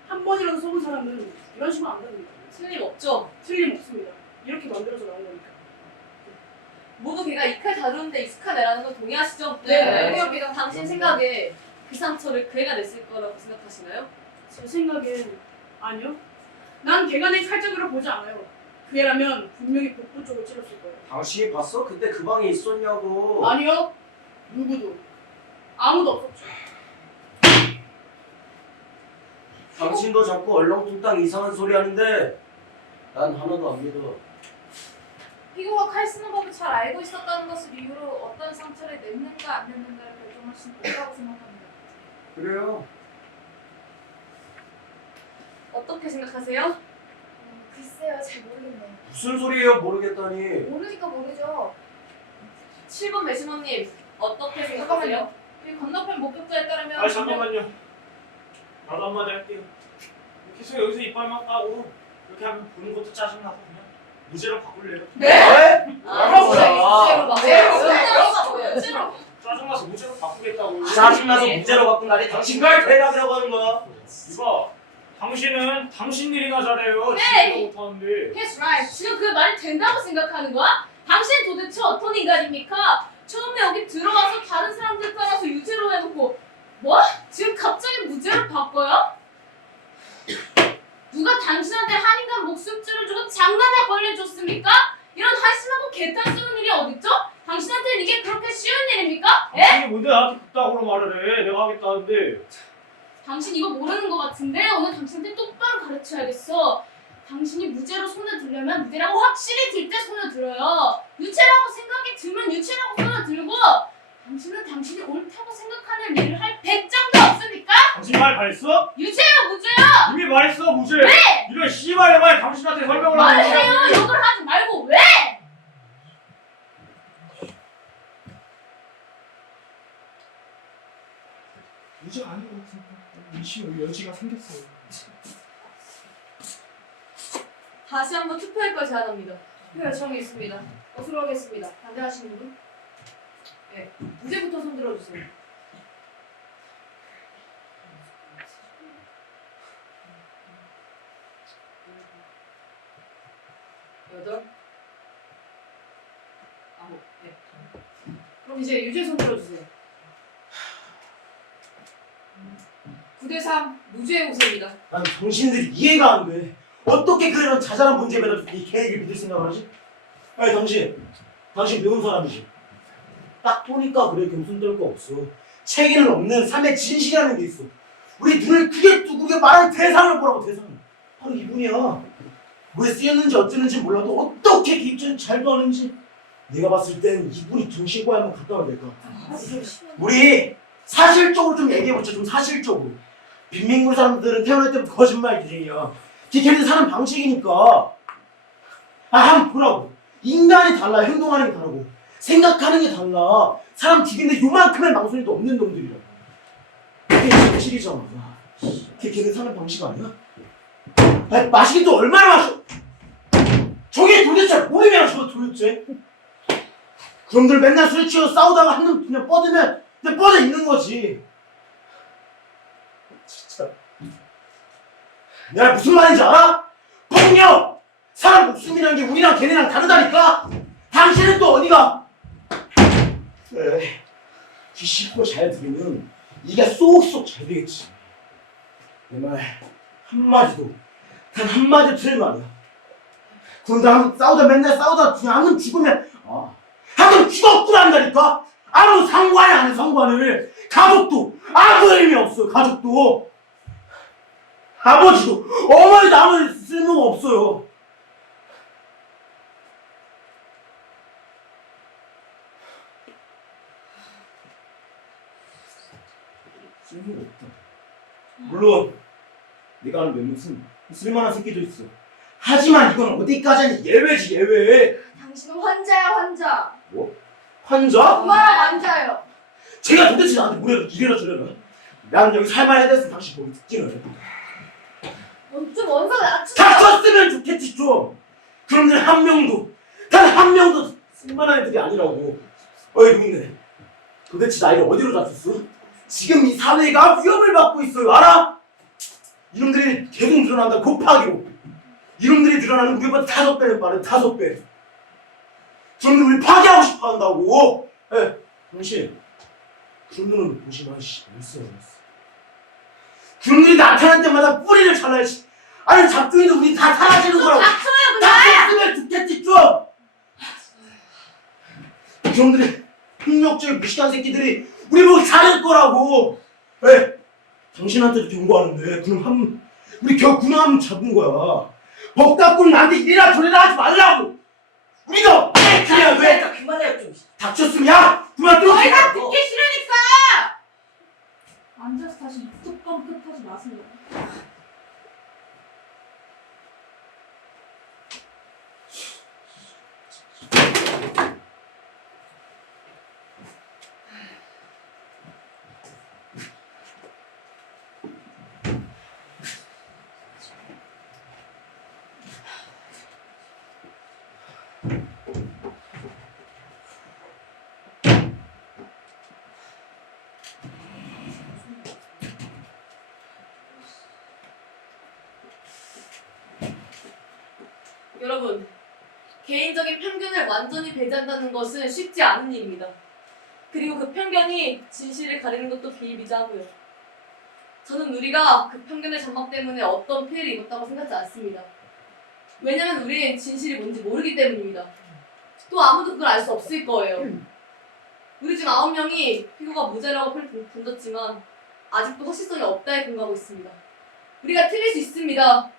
한 번이라도 써본 사람은 이런 식으로 안 됩니다. 틀림없죠? 틀림없습니다. 이렇게 만들어서 나온 거니까. 모두 걔가 이 칼 다루는데 익숙한 애라는 건 동의하시죠? 네. 동의합니다. 당신 생각에 그 상처를 그 애가 냈을 거라고 생각하시나요? 제 생각엔 아니요. 난 걔가 내 칼자국을 보지 않아요. 그 애라면 분명히 복부 쪽을 찔렀을 거예요. 당신이 봤어? 그때 그 방에 있었냐고. 아니요. 누구도. 아무도 없었죠. 당신도 자꾸 얼렁뚱땅 이상한 소리 하는데 난 하나도 안 믿어. 피고가 칼 쓰는 법을 잘 알고 있었다는 것을 이유로 어떤 상처를 냈는가 안 냈는가를 결정하신 거라고 생각합니다. 그래요. 어떻게 생각하세요? 글쎄요, 잘 모르겠네요. 무슨 소리예요? 모르겠다니. 모르니까 모르죠. 7번 배심원님 어떻게 생각하세요? 잠깐만요. 이 건너편 목격자에 따르면 아 잠깐만요. 나도 한마디 할게요. 계속 여기서 이빨만 까고 이렇게 하면 보는 것도 짜증나서 그냥 무죄로 바꿀래요. 네? 짜증나서 무죄로 바꾸겠다고. 짜증나서 문제로 바꾼다니 당신 걸 대답이라고 하는 거야. 이봐, 당신은 당신 일이나 잘해요. 네. 지금도 못하는데. That's right. 지금 그 말이 된다고 생각하는 거야? 당신 도대체 어떤 인간입니까? 처음에 여기 들어와서 다른 사람들 따라서 유죄로 해놓고 뭐? 지금 갑자기 무죄로 바꿔요? 누가 당신한테 한 인간 목숨줄을 주고 장난에 걸려줬습니까? 이런 한심하고 개탄 쓰는 일이 어딨죠? 당신한테는 이게 그렇게 쉬운 일입니까? 에? 당신이 뭔데 나한테 그따구로 말을 해. 내가 하겠다는데. 당신 이거 모르는 것 같은데 오늘 당신한테 똑바로 가르쳐야겠어. 당신이 무죄로 손을 들려면 무죄라고 확실히 들 때 손을 들어요. 유죄라고 생각이 들면 유죄라고 손을 들고 당신은 당신이 옳다고 생각하는 일을 할 배짱도 없습니까? 당신 말 잘했어? 유죄요 무죄요? 이미 말했어 무죄. 왜? 이런 씨발의 말 당신한테 설명을 하는 거야. 말해요. 욕을 하지 말고 왜? 무죄 아닌 것 같으니까 의심 여지가 생겼어요. 다시 한번 투표할 걸 제안합니다. 투표 요청이 있습니다. 것으로 하겠습니다. 반대하시는 분? 네. 무죄부터 손 들어주세요. 8, 9. 네. 그럼 이제 유죄 손 들어주세요. 9대3 무죄 우세입니다. 난 당신들이 이해가 안 돼. 어떻게 그런 자잘한 문제에 대해서 이 계획을 믿을 생각을 하지? 아니 당신 배운 사람이지. 딱 보니까 그래 겸손 떨거 없어. 체계는 없는 삶의 진실이라는 게 있어. 우리 눈을 크게 뜨고 말하는 대상을 보라고 대상을. 바로 이분이야. 왜 쓰였는지 어쩌는지 몰라도 어떻게 기입전을 잘도 하는지 내가 봤을 땐 이분이 정신과에 한번 갔다 와야 될 것 같아. 우리 사실적으로 좀 얘기해보자. 좀 사실적으로. 빈민구 사람들은 태어날 때부터 거짓말 기쟁이야. 걔네들 사는 방식이니까. 한번 보라고. 인간이 달라. 행동하는 게 다르고 생각하는 게 달라. 사람 죽이는데 요만큼의 망설임도 없는 놈들이라고. 그게 진실이잖아. 걔네 사는 방식 아니야? 마시긴 또 얼마나 마셔? 저게 도대체 뭐이냐 저거 도대체? 그놈들 맨날 술 취해서 싸우다가 한 놈 그냥 뻗으면 그냥 뻗어 있는 거지. 진짜 내가 무슨 말인지 알아? 폭력! 사람 목숨이란 게 우리랑 걔네랑 다르다니까? 당신은 또 어디가? 귀 씻고 잘 들으면 이게 쏙쏙 잘 되겠지. 내 말 한마디도 단 한마디도 틀린 말이야. 그런데 싸우다 맨날 싸우다 그냥 한 놈 죽으면 한 놈 죽었구나 한다니까? 아무 상관이 안 해. 상관을. 가족도 아무 의미 없어. 가족도 아버지도 어머니도 아무 쓸모가 없어요. 쓸모가 없다. 물론 내가 아는 몇몇은 쓸만한 새끼도 있어. 하지만 이건 어디까지는 예외지 예외. 당신은 환자야 환자. 환자? 그만한 환자예요. 제가 도대체 나한테 뭐래도 이래라 저래라. 난 여기 살만해야 됐으면 당신 보기 듣기는 좀 원석을 낮추세요. 닥쳤으면 좋겠지 좀. 그놈들 한 명도 단 한 명도 쓸만한 애들이 아니라고. 어이 누군데 도대체 나이를 어디로 잡혔어? 지금 이 사회가 위협을 받고 있어요. 알아? 이놈들이 계속 늘어난다. 곱하기로 이놈들이 늘어나는 우리보다 5배는 빠른 5배. 그놈들 우리 파괴하고 싶어 한다고. 당신 그런 놈을 보시면 알았어. 그놈들이 나타날 때마다 뿌리를 잘라야지. 아니 잡둥이도 우리 다 사라지는 거라고. 닥쳐요 닥쳤으면 좋겠지 좀. 그놈들이 폭력적인 무식한 새끼들이 우리 보고 잘할 거라고. 당신한테도 경고하는데 그럼 우리 겨우 군함 잡은 거야. 법 갖고는 나한테 이래라 저래라 하지 말라고. 우리가 왜 그래야 왜? 그만해요 좀. 닥쳤으면 야 그만 또. 내가 듣기 싫으니까 앉아서 다시 뚜껑 끝하지 마세요. 여러분, 개인적인 편견을 완전히 배제한다는 것은 쉽지 않은 일입니다. 그리고 그 편견이 진실을 가리는 것도 비일비재하고요. 저는 우리가 그 편견의 장막 때문에 어떤 피해를 입었다고 생각지 않습니다. 왜냐면 우리는 진실이 뭔지 모르기 때문입니다. 또 아무도 그걸 알 수 없을 거예요. 우리 중 9명이 피고가 무죄라고 표를 던졌지만 아직도 확실성이 없다에 공감하고 있습니다. 우리가 틀릴 수 있습니다.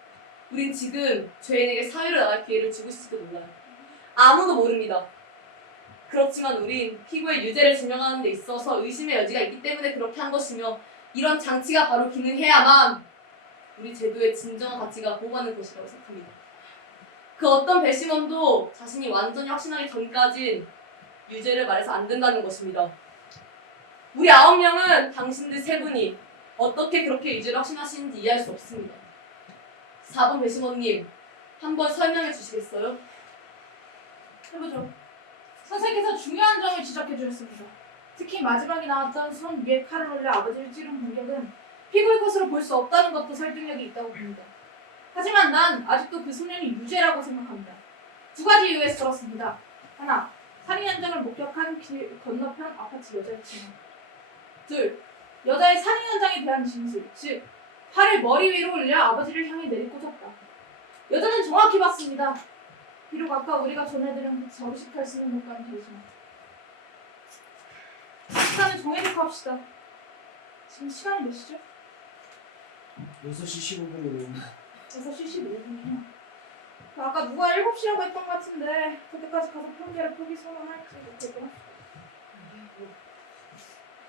우린 지금 죄인에게 사회로 나갈 기회를 주고 있을지도 몰라요. 아무도 모릅니다. 그렇지만 우린 피고의 유죄를 증명하는 데 있어서 의심의 여지가 있기 때문에 그렇게 한 것이며 이런 장치가 바로 기능해야만 우리 제도의 진정한 가치가 보호하는 것이라고 생각합니다. 그 어떤 배심원도 자신이 완전히 확신하기 전까진 유죄를 말해서 안 된다는 것입니다. 우리 9명은 당신들 3분이 어떻게 그렇게 유죄를 확신하시는지 이해할 수 없습니다. 4번 배심원님, 한번 설명해 주시겠어요? 해보죠. 선생님께서 중요한 점을 지적해 주셨습니다. 특히 마지막에 나왔던 손 위에 칼을 올려 아버지를 찌른 공격은 피고의 것으로 볼 수 없다는 것도 설득력이 있다고 봅니다. 하지만 난 아직도 그 소년이 유죄라고 생각합니다. 2가지 이유에서 그렇습니다. 하나, 살인 현장을 목격한 길 건너편 아파트 여자의 증언. 2, 여자의 살인 현장에 대한 진술, 즉 팔을 머리 위로 올려 아버지를 향해 내리꽂았다. 여자는 정확히 봤습니다. 비록 아까 우리가 전해드린 그 저식할 수 있는 것과는 다르지만 시간을 정해놓고 합시다. 지금 시간이 몇 시죠? 6시 15분이네요. 6시 15분이요. 아까 누가 7시라고 했던 것 같은데 그때까지 가서 편지를 포기 선언할지 모르겠고.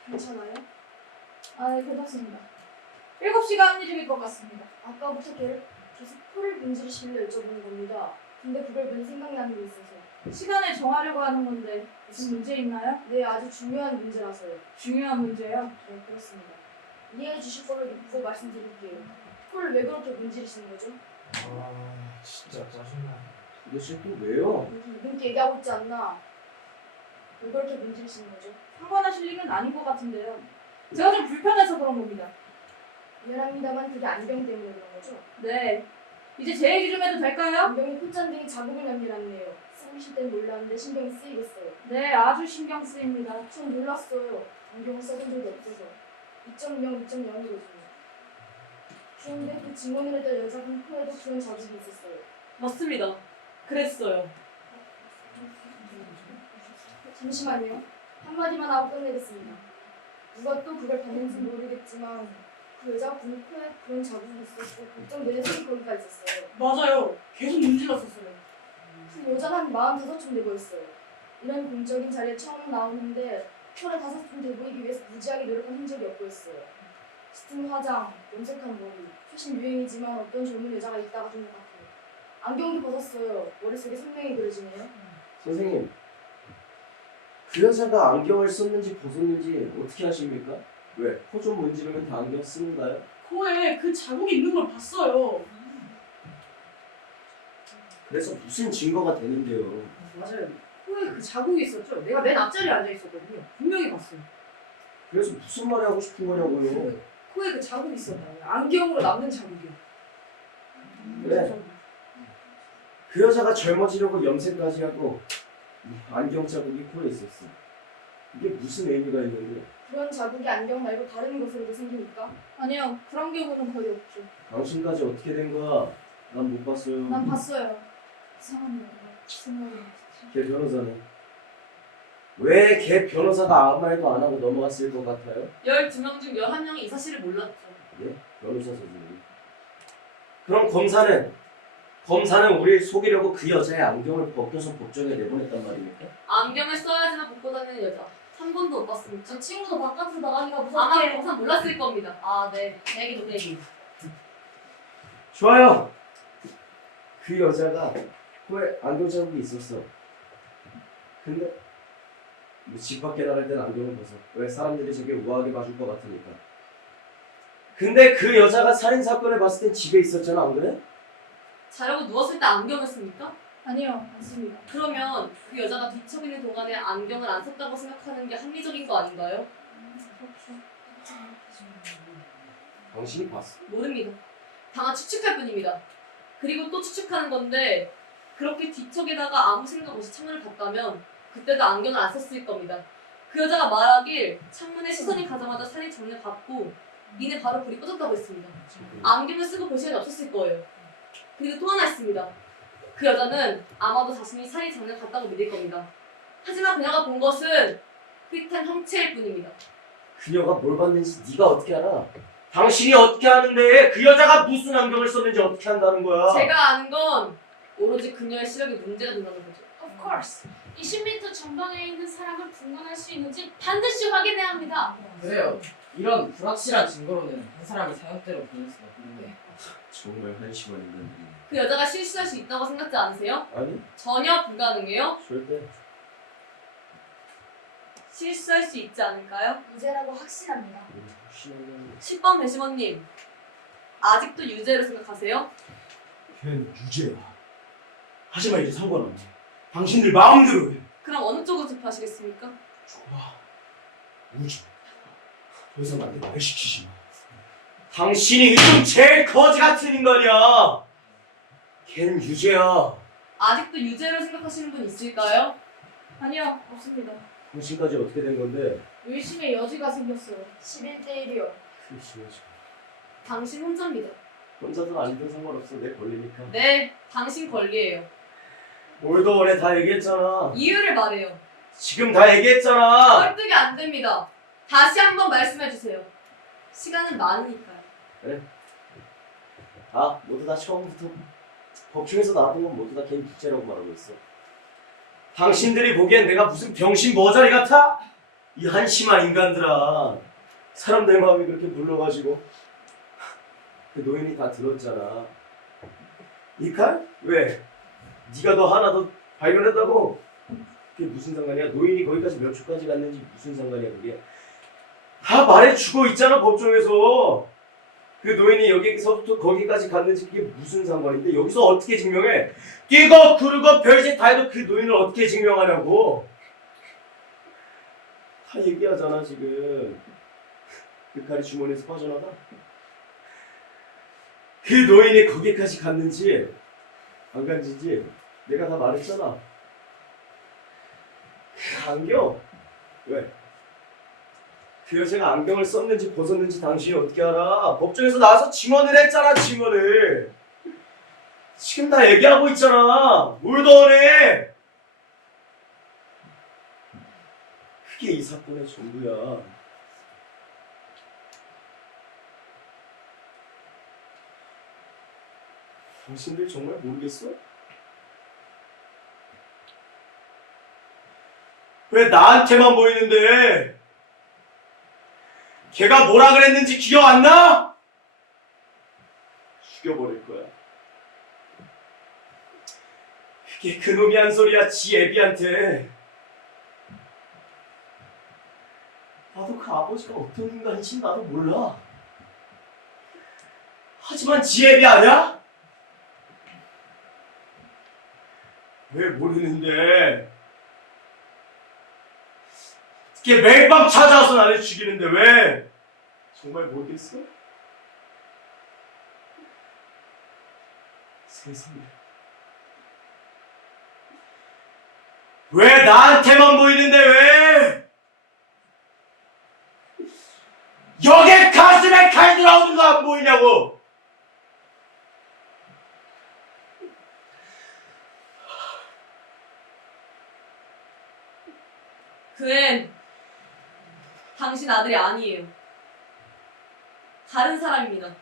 괜찮아요? 아, 네, 괜찮습니다. 7시가 합리적일 것 같습니다. 아까부터 걔를 계속 코를 문지르시길래 여쭤보는 겁니다. 근데 그걸 왜 생각나는 게 있어서. 시간을 정하려고 하는 건데 무슨 문제 있나요? 네, 아주 중요한 문제라서요. 중요한 문제요? 네, 그렇습니다. 이해해 주실 거를 믿고 말씀드릴게요. 코를 왜 그렇게 문지르시는 거죠? 아 진짜 짜증나. 도대체 또 왜요? 여기 이분께 얘기하고 있지 않나? 왜 그렇게 문지르시는 거죠? 상관하실 일은 아닌 것 같은데요. 제가 좀 불편해서 그런 겁니다. 미안합니다만 그게 안경 때문에 그런 거죠? 네. 이제 제 얘기 좀 해도 될까요? 안경이 콧잔등에 자국을 남기놨네요. 쓰실 땐 몰랐는데 신경이 쓰이겠어요. 네, 아주 신경 쓰입니다. 전 몰랐어요. 안경을 써본 적이 없어서. 2.0, 2.0이거든요. 그런데 그 증언을 했던 여자분 코에도 그런 자국이 있었어요. 맞습니다. 그랬어요. 잠시만요. 한마디만 하고 끝내겠습니다. 누가 또 그걸 봤는지 모르겠지만 그 여자분 코에 그런 자국이 있었고 걱정되는 소리거리가 있었어요. 맞아요. 계속 문질렀었어요. 그 여자는 한 45쯤 돼 보였어요. 이런 공적인 자리에 처음 나오는데 35쯤 돼 보이기 위해서 무지하게 노력한 흔적이 엿보였어요. 짙은 화장, 염색한 머리, 최신 유행이지만 어떤 젊은 여자가 있다가 좀 같아요. 안경도 벗었어요. 머릿속에 선명히 그려지네요. 선생님, 그 여자가 안경을 썼는지 벗었는지 어떻게 아십니까? 왜? 코 좀 문지르면 다 안경 쓰는가요? 코에 그 자국이 있는 걸 봤어요. 그래서 무슨 증거가 되는데요? 맞아요. 코에 그 자국이 있었죠. 내가 맨 앞자리에 앉아 있었거든요. 분명히 봤어요. 그래서 무슨 말을 하고 싶은 거냐고요? 코에 그 자국이 있었다고요. 안경으로 남는 자국이요. 그래. 그 여자가 젊어지려고 염색까지 하고 안경 자국이 코에 있었어. 이게 무슨 의미가 있는데? 그런 자국이 안경 말고 다른 것으로도 생깁니까? 아니요, 그런 경우는 거의 없죠. 당신까지 어떻게 된 거야? 난 못 봤어요. 난 봤어요. 이상합니다. 생각이 걔 변호사는? 왜 걔 변호사가 아무 말도 안 하고 넘어갔을 것 같아요? 12명 중 11명이 이 사실을 몰랐죠. 예? 변호사 선생님. 그럼 검사는 우리를 속이려고 그 여자의 안경을 벗겨서 법정에 내보냈단 말입니까? 안경을 써야지만 벗고 다니는 여자 한 번도 못 봤습니다. 제 친구도 바깥으로 나가기가 무섭게. 아마 검사 몰랐을 겁니다. 아, 네. 내기도 내기. 좋아요. 그 여자가 코에 안경 자국이 있었어. 근데 뭐 집 밖에 나갈 땐 안경을 벗어. 왜? 사람들이 저게 우아하게 봐줄 것 같으니까. 근데 그 여자가 살인 사건을 봤을 땐 집에 있었잖아, 안 그래? 자려고 누웠을 때 안경을 씁니까? 아니요, 맞습니다. 그러면 그 여자가 뒤척이는 동안에 안경을 안 썼다고 생각하는 게 합리적인 거 아닌가요? 당신이 봤어. 모릅니다. 다만 추측할 뿐입니다. 그리고 또 추측하는 건데 그렇게 뒤척에다가 아무 생각 없이 창문을 봤다면 그때도 안경을 안 썼을 겁니다. 그 여자가 말하길 창문에 시선이 가자마자 살인 장면 같고 이내 바로 불이 꺼졌다고 했습니다. 안경을 쓰고 볼 시간이 없었을 거예요. 그리고 또 하나 있습니다. 그 여자는 아마도 자신이 살인 장면 같다고 믿을 겁니다. 하지만 그녀가 본 것은 흐릿한 형체일 뿐입니다. 그녀가 뭘 봤는지 네가 어떻게 알아? 당신이 어떻게 아는데 그 여자가 무슨 안경을 썼는지 어떻게 한다는 거야? 제가 아는 건 오로지 그녀의 시력에 문제가 된다는 거죠. Of course. 20m 전방에 있는 사람을 분간할 수 있는지 반드시 확인해야 합니다. 그래요. 이런 불확실한 증거로는 한 사람이 사형대로 보낼 수가 없는데. 정말 한심한 인간들이네. 그 여자가 실수할 수 있다고 생각지 않으세요? 아니 전혀 불가능해요? 절대. 실수할 수 있지 않을까요? 유죄라고 확신합니다. 확실하게 10번 배심원님, 아직도 유죄로 생각하세요? 걔는 유죄야. 하지만 이제 상관없네. 당신들 마음대로 해. 그럼 어느 쪽으로 투표하시겠습니까? 좋아. 우주. 더 이상 나한테 말을 시키지 마. 당신이 요즘 제일 거지 같은 인간이야. 걘 유죄야. 아직도 유죄로 생각하시는 분 있을까요? 아니요, 없습니다. 당신까지 어떻게 된 건데? 의심의 여지가 생겼어요. 11대 1이요. 심하지. 당신 혼자입니다. 혼자든 아니든 상관없어. 내 권리니까. 네, 당신 권리예요. 올도 오래 다 얘기했잖아. 이유를 말해요. 지금 다 얘기했잖아. 설득이 안 됩니다. 다시 한번 말씀해 주세요. 시간은 많으니까요. 모두 다 처음부터 법정에서 나왔던 건 모두 다 걔 유죄라고 말하고 있어. 당신들이 보기엔 내가 무슨 병신 머저리 같아? 이 한심한 인간들아. 사람들 마음이 그렇게 물러가지고 그 노인이 다 들었잖아. 이 칼? 왜? 네가 너 하나 더 발견했다고? 그게 무슨 상관이야? 노인이 거기까지 몇 초까지 갔는지 무슨 상관이야 그게? 다 말해주고 있잖아 법정에서. 그 노인이 여기서부터 거기까지 갔는지 그게 무슨 상관인데 여기서 어떻게 증명해? 뛰고 구르고 별짓 다 해도 그 노인을 어떻게 증명하냐고. 다 얘기하잖아 지금. 그 칼이 주머니에서 빠져나가? 그 노인이 거기까지 갔는지 안 갔는지 내가 다 말했잖아. 그 안경? 왜? 그 여자가 안경을 썼는지 벗었는지 당신이 어떻게 알아? 법정에서 나와서 증언을 했잖아 증언을. 지금 다 얘기하고 있잖아. 뭘 더 원해? 그게 이 사건의 전부야. 당신들 정말 모르겠어? 왜 나한테만 보이는데? 걔가 뭐라 그랬는지 기억 안 나? 죽여버릴 거야. 그게 그놈이 한 소리야, 지 애비한테. 나도 그 아버지가 어떤 인간인지 나도 몰라. 하지만 지 애비 아냐? 왜 모르는데? 어떻게 매일 밤 찾아와서 나를 죽이는데 왜? 정말 모르겠어? 세상에. 왜 나한테만 보이는데 왜? 여기 가슴에 칼 들어오는 거 안 보이냐고! 그앤 당신 아들이 아니에요. 다른 사람입니다.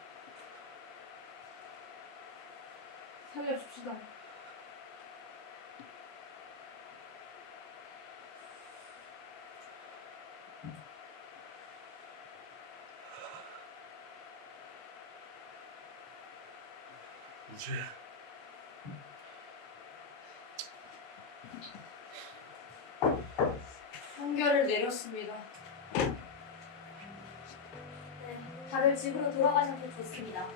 살려줍시다. 이제 판결을 내렸습니다. 네, 다들 집으로 돌아가셔도 좋습니다.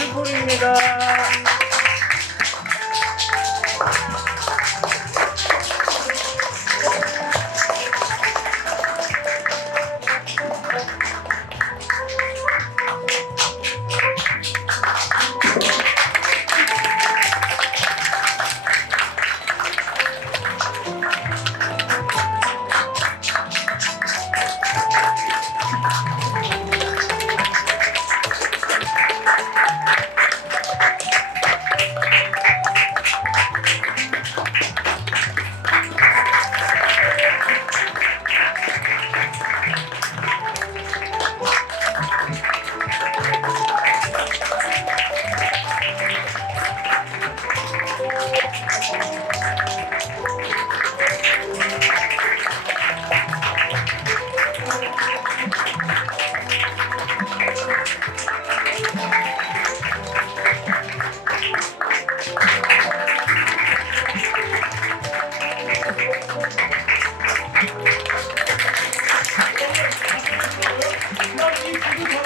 커튼콜입니다. 이 구두